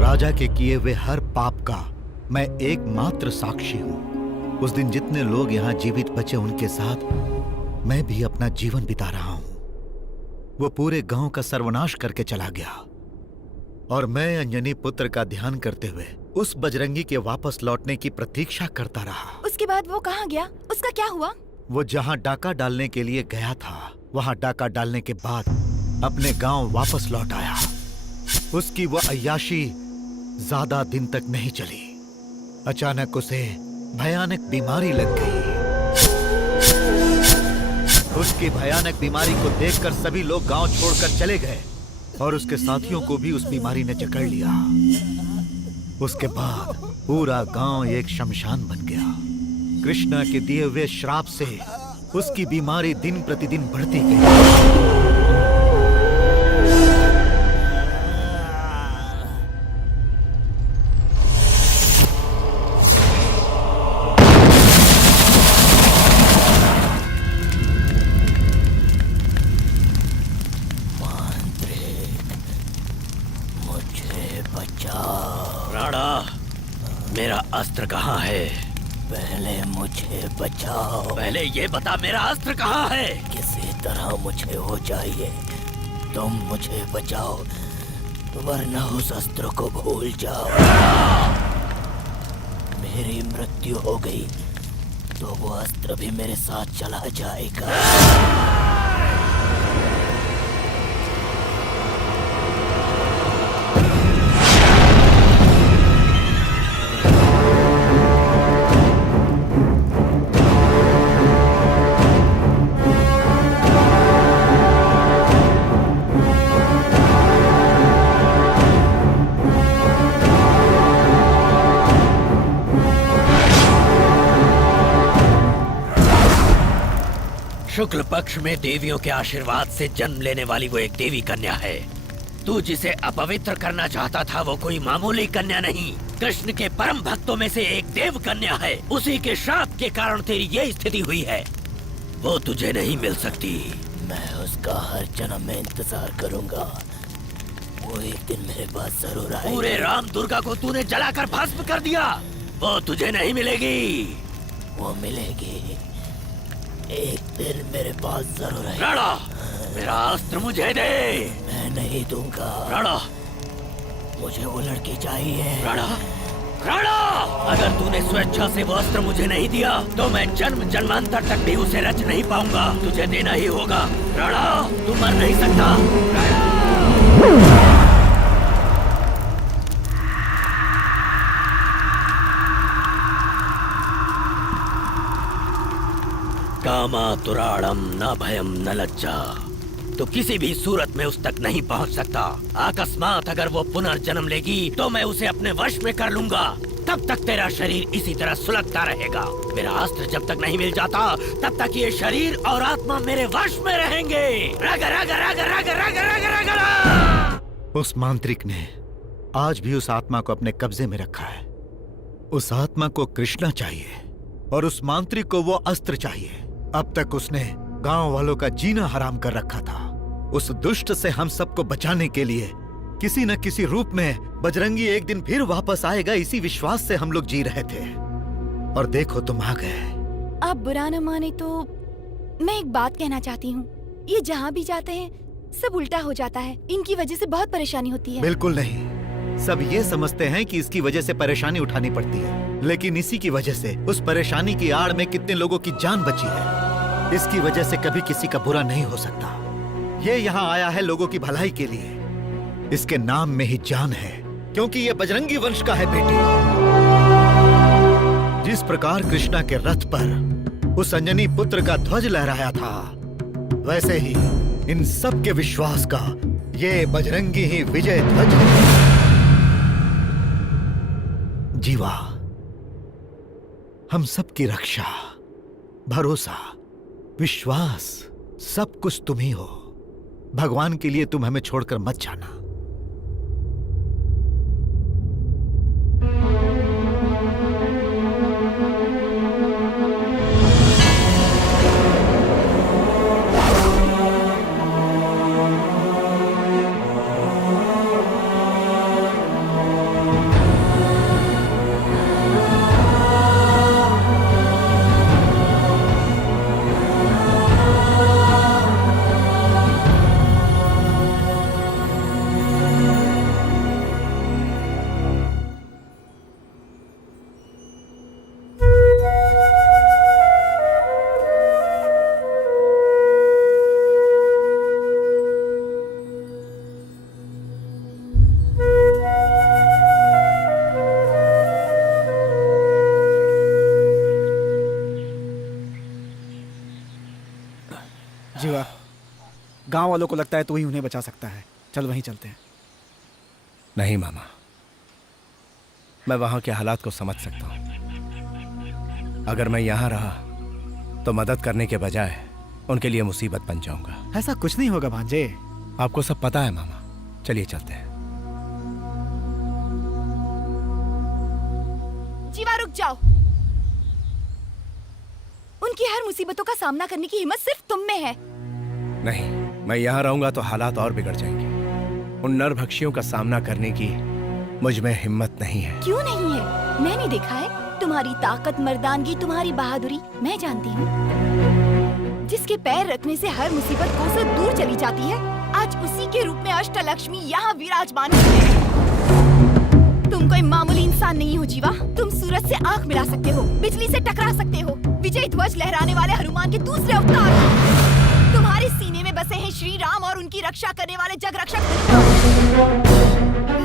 राजा के किए हुए हर पाप का मैं एकमात्र साक्षी हूँ। उस दिन जितने लोग यहाँ जीवित बचे उनके साथ मैं भी अपना जीवन बिता रहा हूँ। वो पूरे गांव का सर्वनाश करके चला गया और मैं अंजनी पुत्र का ध्यान करते हुए उस बजरंगी के वापस लौटने की प्रतीक्षा करता रहा। उसके बाद वो कहाँ गया? उसका क्या हुआ? वो जहाँ डाका डालने के लिए गया था वहाँ डाका डालने के बाद अपने गांव वापस लौट आया। उसकी वो अय्याशी ज्यादा दिन तक नहीं चली। अचानक उसे भयानक बीमारी लग गई। उसकी भयानक बीमारी को देखकर सभी लोग गांव छोड़कर चले गए और उसके साथियों को भी उस बीमारी ने जकड़ लिया। उसके बाद पूरा गांव एक शमशान बन गया। कृष्णा के दिए हुए श्राप से उसकी बीमारी दिन प्रतिदिन बढ़ती गई। मेरा अस्त्र कहाँ है? पहले मुझे बचाओ। पहले ये बता मेरा अस्त्र कहाँ है? किसी तरह मुझे हो जाइए, तुम मुझे बचाओ वरना उस अस्त्र को भूल जाओ। मेरी मृत्यु हो गई तो वो अस्त्र भी मेरे साथ चला जाएगा। शुक्ल पक्ष में देवियों के आशीर्वाद से जन्म लेने वाली वो एक देवी कन्या है। तू जिसे अपवित्र करना चाहता था वो कोई मामूली कन्या नहीं, कृष्ण के परम भक्तों में से एक देव कन्या है। उसी के श्राप के कारण तेरी ये स्थिति हुई है। वो तुझे नहीं मिल सकती। मैं उसका हर जन्म में इंतजार करूंगा, वो एक दिन मेरे पास जरूर आएगी। पूरे राम दुर्गा को तूने जलाकर भस्म कर दिया, वो तुझे नहीं मिलेगी। वो मिलेगी, एक दिन मेरे पास जरूर आएगी। राणा, मेरा अस्त्र मुझे दे। मैं नहीं दूंगा। राणा, मुझे वो लड़की चाहिए। राणा, राणा, अगर तूने स्वेच्छा से वो अस्त्र मुझे नहीं दिया तो मैं जन्म जन्मांतर तक भी उसे रच नहीं पाऊंगा। तुझे देना ही होगा। राणा, तू मर नहीं सकता। राणा! कामातुराणम न भयम न लज्जा। तो किसी भी सूरत में उस तक नहीं पहुंच सकता। अकस्मात अगर वो पुनर्जन्म लेगी तो मैं उसे अपने वश में कर लूंगा। तब तक तेरा शरीर इसी तरह सुलगता रहेगा। मेरा अस्त्र जब तक नहीं मिल जाता तब तक ये शरीर और आत्मा मेरे वश में रहेंगे। रग रग रग रग रग रग रग रग। उस मांत्रिक ने आज भी उस आत्मा को अपने कब्जे में रखा है। उस आत्मा को कृष्णा चाहिए और उस मांत्रिक को वो अस्त्र चाहिए। अब तक उसने गांव वालों का जीना हराम कर रखा था। उस दुष्ट से हम सबको बचाने के लिए किसी न किसी रूप में बजरंगी एक दिन फिर वापस आएगा, इसी विश्वास से हम लोग जी रहे थे। और देखो तुम आ गए। आप बुरा न माने तो मैं एक बात कहना चाहती हूँ। ये जहाँ भी जाते हैं सब उल्टा हो जाता है। इनकी वजह से बहुत परेशानी होती है। बिल्कुल नहीं, सब ये समझते हैं कि इसकी वजह से परेशानी उठानी पड़ती है, लेकिन इसी की वजह से उस परेशानी की आड़ में कितने लोगों की जान बची है। इसकी वजह से कभी किसी का बुरा नहीं हो सकता। ये यहाँ आया है लोगों की भलाई के लिए। इसके नाम में ही जान है, क्योंकि ये बजरंगी वंश का है बेटी। जिस प्रकार कृष्णा के रथ पर उस अंजनी पुत्र का ध्वज लहराया था, वैसे ही इन सब के विश्वास का ये बजरंगी ही विजय ध्वज है। जीवा, हम सबकी रक्षा, भरोसा, विश्वास सब कुछ तुम ही हो। भगवान के लिए तुम हमें छोड़कर मत जाना। जीवा, गांव वालों को लगता है तू ही उन्हें बचा सकता है। चल वहीं चलते हैं। नहीं मामा, मैं वहां के हालात को समझ सकता हूं। अगर मैं यहां रहा तो मदद करने के बजाय उनके लिए मुसीबत बन जाऊंगा। ऐसा कुछ नहीं होगा भांजे। आपको सब पता है मामा। चलिए चलते हैं। जीवा रुक जाओ। उनकी हर मुसीबतों का सामना करने की हिम्मत सिर्फ तुम में है। नहीं, मैं यहाँ रहूंगा तो हालात और बिगड़ जाएंगे। उन नरभक्षियों का सामना करने की मुझ में हिम्मत नहीं है। क्यों नहीं है? मैंने देखा है तुम्हारी ताकत, मर्दानगी, तुम्हारी बहादुरी मैं जानती हूँ। जिसके पैर रखने से हर मुसीबत कोसों दूर चली जाती है, आज उसी के रूप में अष्टलक्ष्मी यहाँ विराजमान है। तुम कोई मामूली इंसान नहीं हो जीवा। तुम सूरज से आंख मिला सकते हो, बिजली से टकरा सकते हो, विजय ध्वज लहराने वाले हनुमान के दूसरे अवतार हो। तुम्हारे सीने में बसे हैं श्री राम और उनकी रक्षा करने वाले जगरक्षक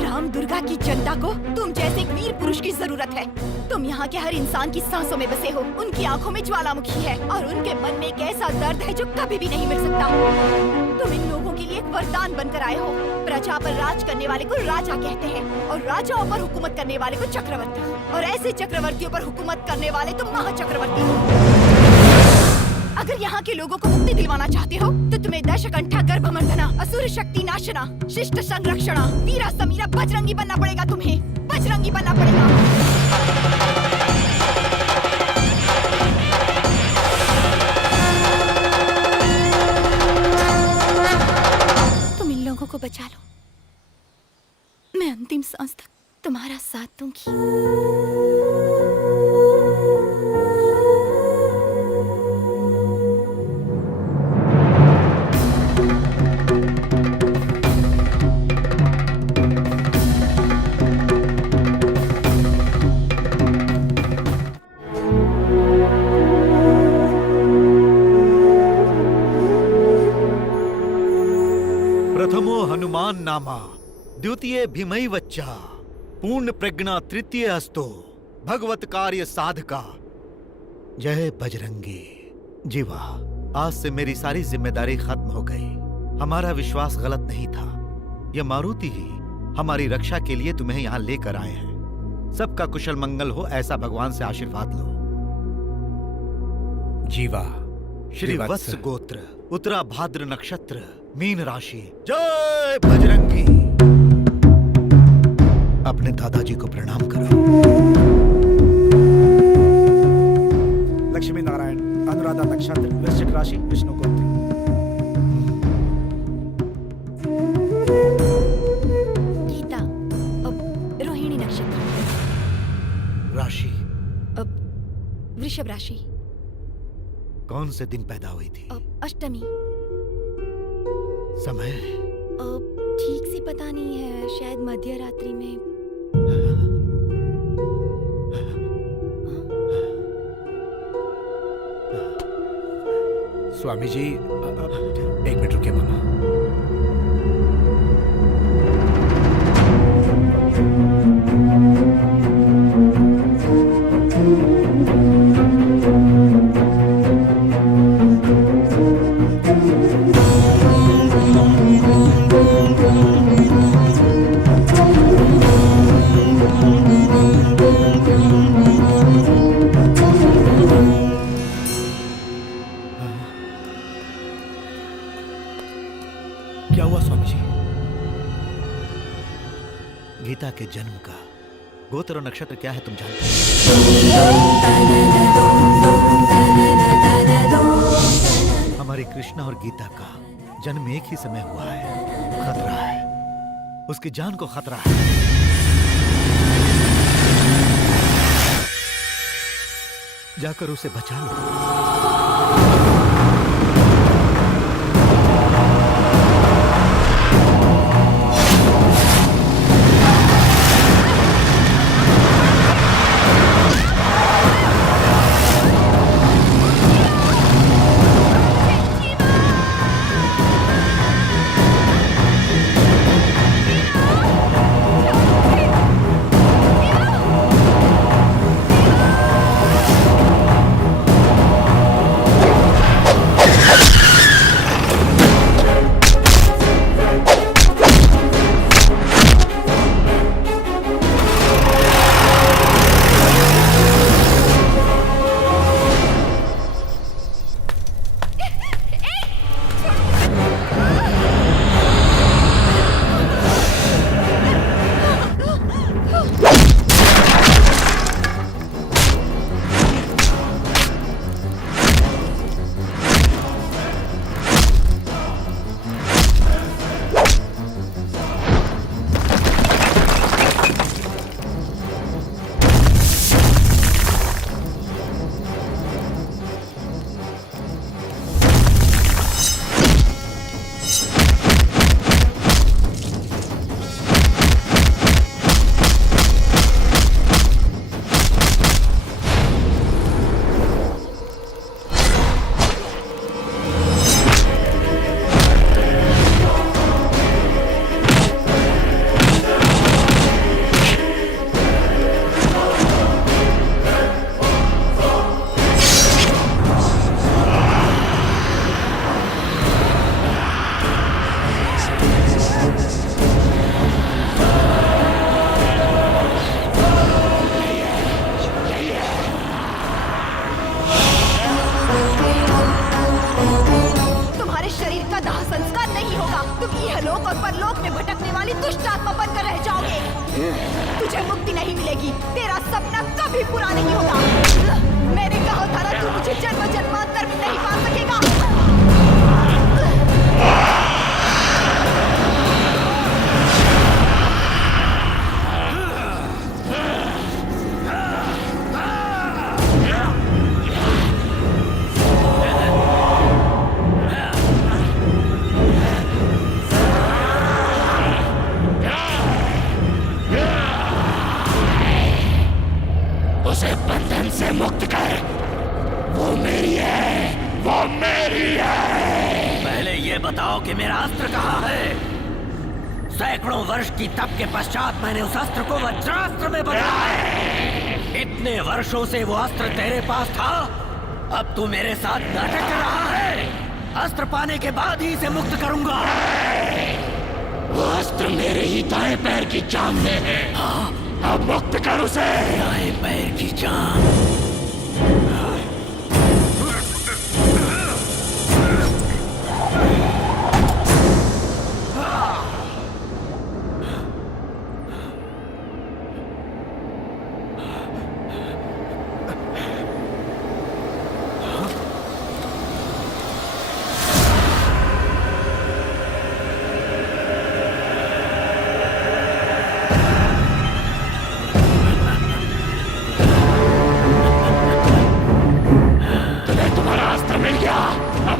राम दुर्गा की जनता को तुम जैसे एक वीर पुरुष की जरूरत है। तुम यहाँ के हर इंसान की सांसों में बसे हो। उनकी आंखों में ज्वालामुखी है और उनके मन में एक ऐसा दर्द है जो कभी भी नहीं मिट सकता। तुम इन लोगों के लिए एक वरदान बनकर आए हो। प्रजा पर राज करने वाले को राजा कहते हैं और राजाओं पर हुकूमत करने वाले को चक्रवर्ती, और ऐसे चक्रवर्तियों पर हुकूमत करने वाले तुम महाचक्रवर्ती हो। अगर यहाँ के लोगों को मुक्ति दिलवाना चाहते हो तो तुम्हें दशकंठा गर्भमर्दना, असुर शक्ति नाशना, शिष्ट संरक्षणा, वीरा समीरा बजरंगी बनना पड़ेगा। तुम्हें बजरंगी बनना पड़ेगा। तुम इन लोगों को बचा लो। अंतिम सांस तक तुम्हारा साथ दूंगी। प्रथमो हनुमान नामा, द्वितीय भीमई वच्चा, पूर्ण प्रज्ञा तृतीय अस्तो, भगवत कार्य साधका। जय बजरंगी। जीवा, आज से मेरी सारी जिम्मेदारी खत्म हो गई। हमारा विश्वास गलत नहीं था। ये मारुति ही हमारी रक्षा के लिए तुम्हें यहाँ लेकर आए हैं। सबका कुशल मंगल हो, ऐसा भगवान से आशीर्वाद लो। जीवा, श्री वत्स गोत्र, उत्तरा भाद्र नक्षत्र, मीन राशि। जय बजरंगी। अपने दादाजी को प्रणाम करो। लक्ष्मी नारायण, अनुराधा नक्षत्र, वृश्चिक राशि, विष्णु गोत्र। गीता, अब रोहिणी नक्षत्र। राशि? अब वृषभ राशि। कौन से दिन पैदा हुई थी? अष्टमी। समय? ठीक से पता नहीं है, शायद मध्य रात्रि में। स्वामी जी, एक मिनट रुकिए मामा। क्या हुआ स्वामी जी? गीता के जन्म का गोत्र और नक्षत्र क्या है तुम जानते हो? हमारी कृष्णा और गीता का जन्म एक ही समय हुआ है। खतरा है, उसकी जान को खतरा है। जाकर उसे बचा लो। उसे बंधन से मुक्त कर। वो मेरी है, वो मेरी है। पहले ये बताओ कि मेरा अस्त्र कहाँ है? सैकड़ों वर्ष की तप के पश्चात मैंने उस अस्त्र को वज्रास्त्र में बदला है। इतने वर्षों से वो अस्त्र तेरे पास था, अब तू मेरे साथ नाटक कर रहा है। अस्त्र पाने के बाद ही इसे मुक्त करूंगा। वो अस्त्र मेरे ही दाएं पैर की जान में है। हाँ? अब मुक्त कर उसे। दाएं पैर की जान।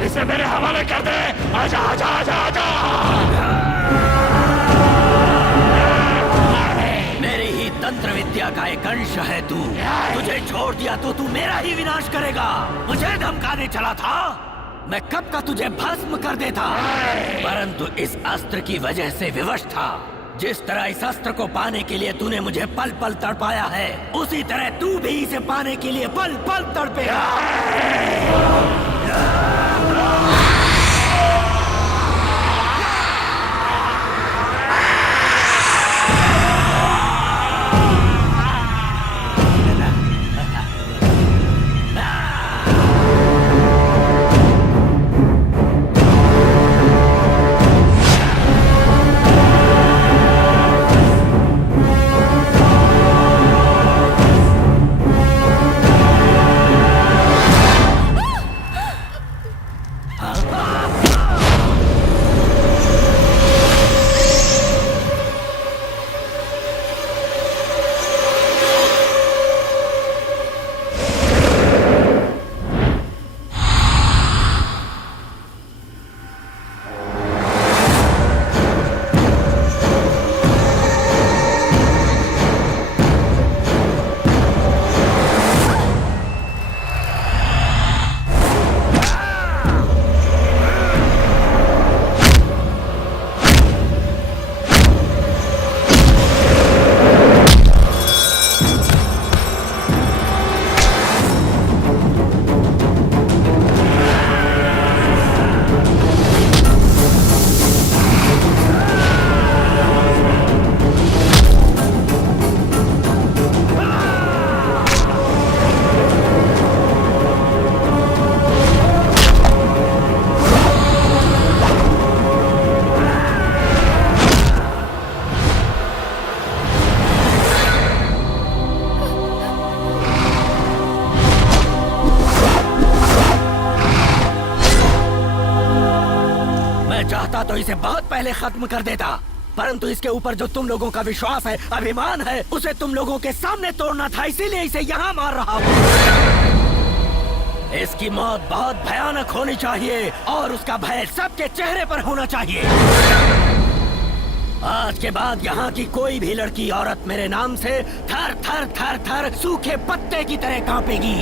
इसे मेरे हवाले कर दे। आजा आजा आजा आजा। मेरी ही तंत्र विद्या का एक अंश है तू। तुझे छोड़ दिया तो तू मेरा ही विनाश करेगा। मुझे धमकाने चला था, मैं कब का तुझे भस्म कर देता, परंतु इस अस्त्र की वजह से विवश था। जिस तरह इस अस्त्र को पाने के लिए तूने मुझे पल पल तड़पाया है, उसी तरह तू भी इसे पाने के लिए पल पल तड़पेगा। तो इसे बहुत पहले खत्म कर देता, परंतु इसके ऊपर जो तुम लोगों का विश्वास है, अभिमान है, उसे तुम लोगों के सामने तोड़ना था, इसीलिए इसे यहाँ मार रहा हूँ। इसकी मौत बहुत भयानक होनी चाहिए और उसका भय सबके चेहरे पर होना चाहिए। आज के बाद यहाँ की कोई भी लड़की औरत मेरे नाम से थर थर थर थर सूखे पत्ते की तरह कांपेगी।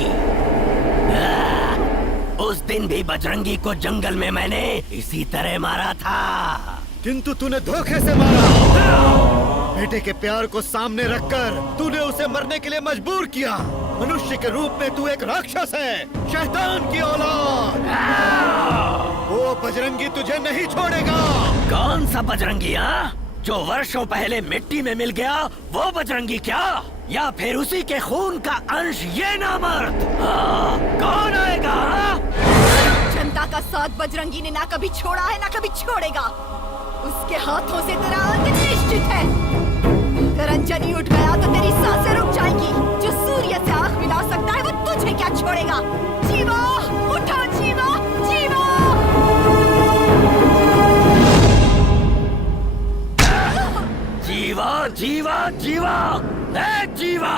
उस दिन भी बजरंगी को जंगल में मैंने इसी तरह मारा था, किंतु तूने धोखे से मारा। बेटे के प्यार को सामने रखकर तूने उसे मरने के लिए मजबूर किया। मनुष्य के रूप में तू एक राक्षस है, शैतान की औलाद। वो बजरंगी तुझे नहीं छोड़ेगा। कौन सा बजरंगी? जो वर्षों पहले मिट्टी में मिल गया, वो बजरंगी क्या? या फिर उसी के खून का अंश ये नामर्द? कौन आएगा? जनता का साथ बजरंगी ने ना कभी छोड़ा है ना कभी छोड़ेगा। उसके हाथों से तेरा अंत निश्चित है। अगर अंजनी उठ गया तो तेरी सांसें रुक जाएंगी। जो सूर्य से आंख मिला सकता है वो तुझे क्या छोड़ेगा। जीवा, उठो जीवा, जीवा। जीवा जीवा जीवा, जीवा।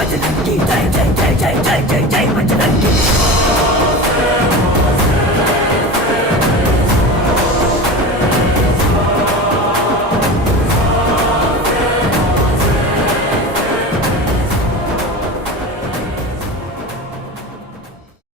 बजरंगी जय जय जय जय जय जय जय बजरंगी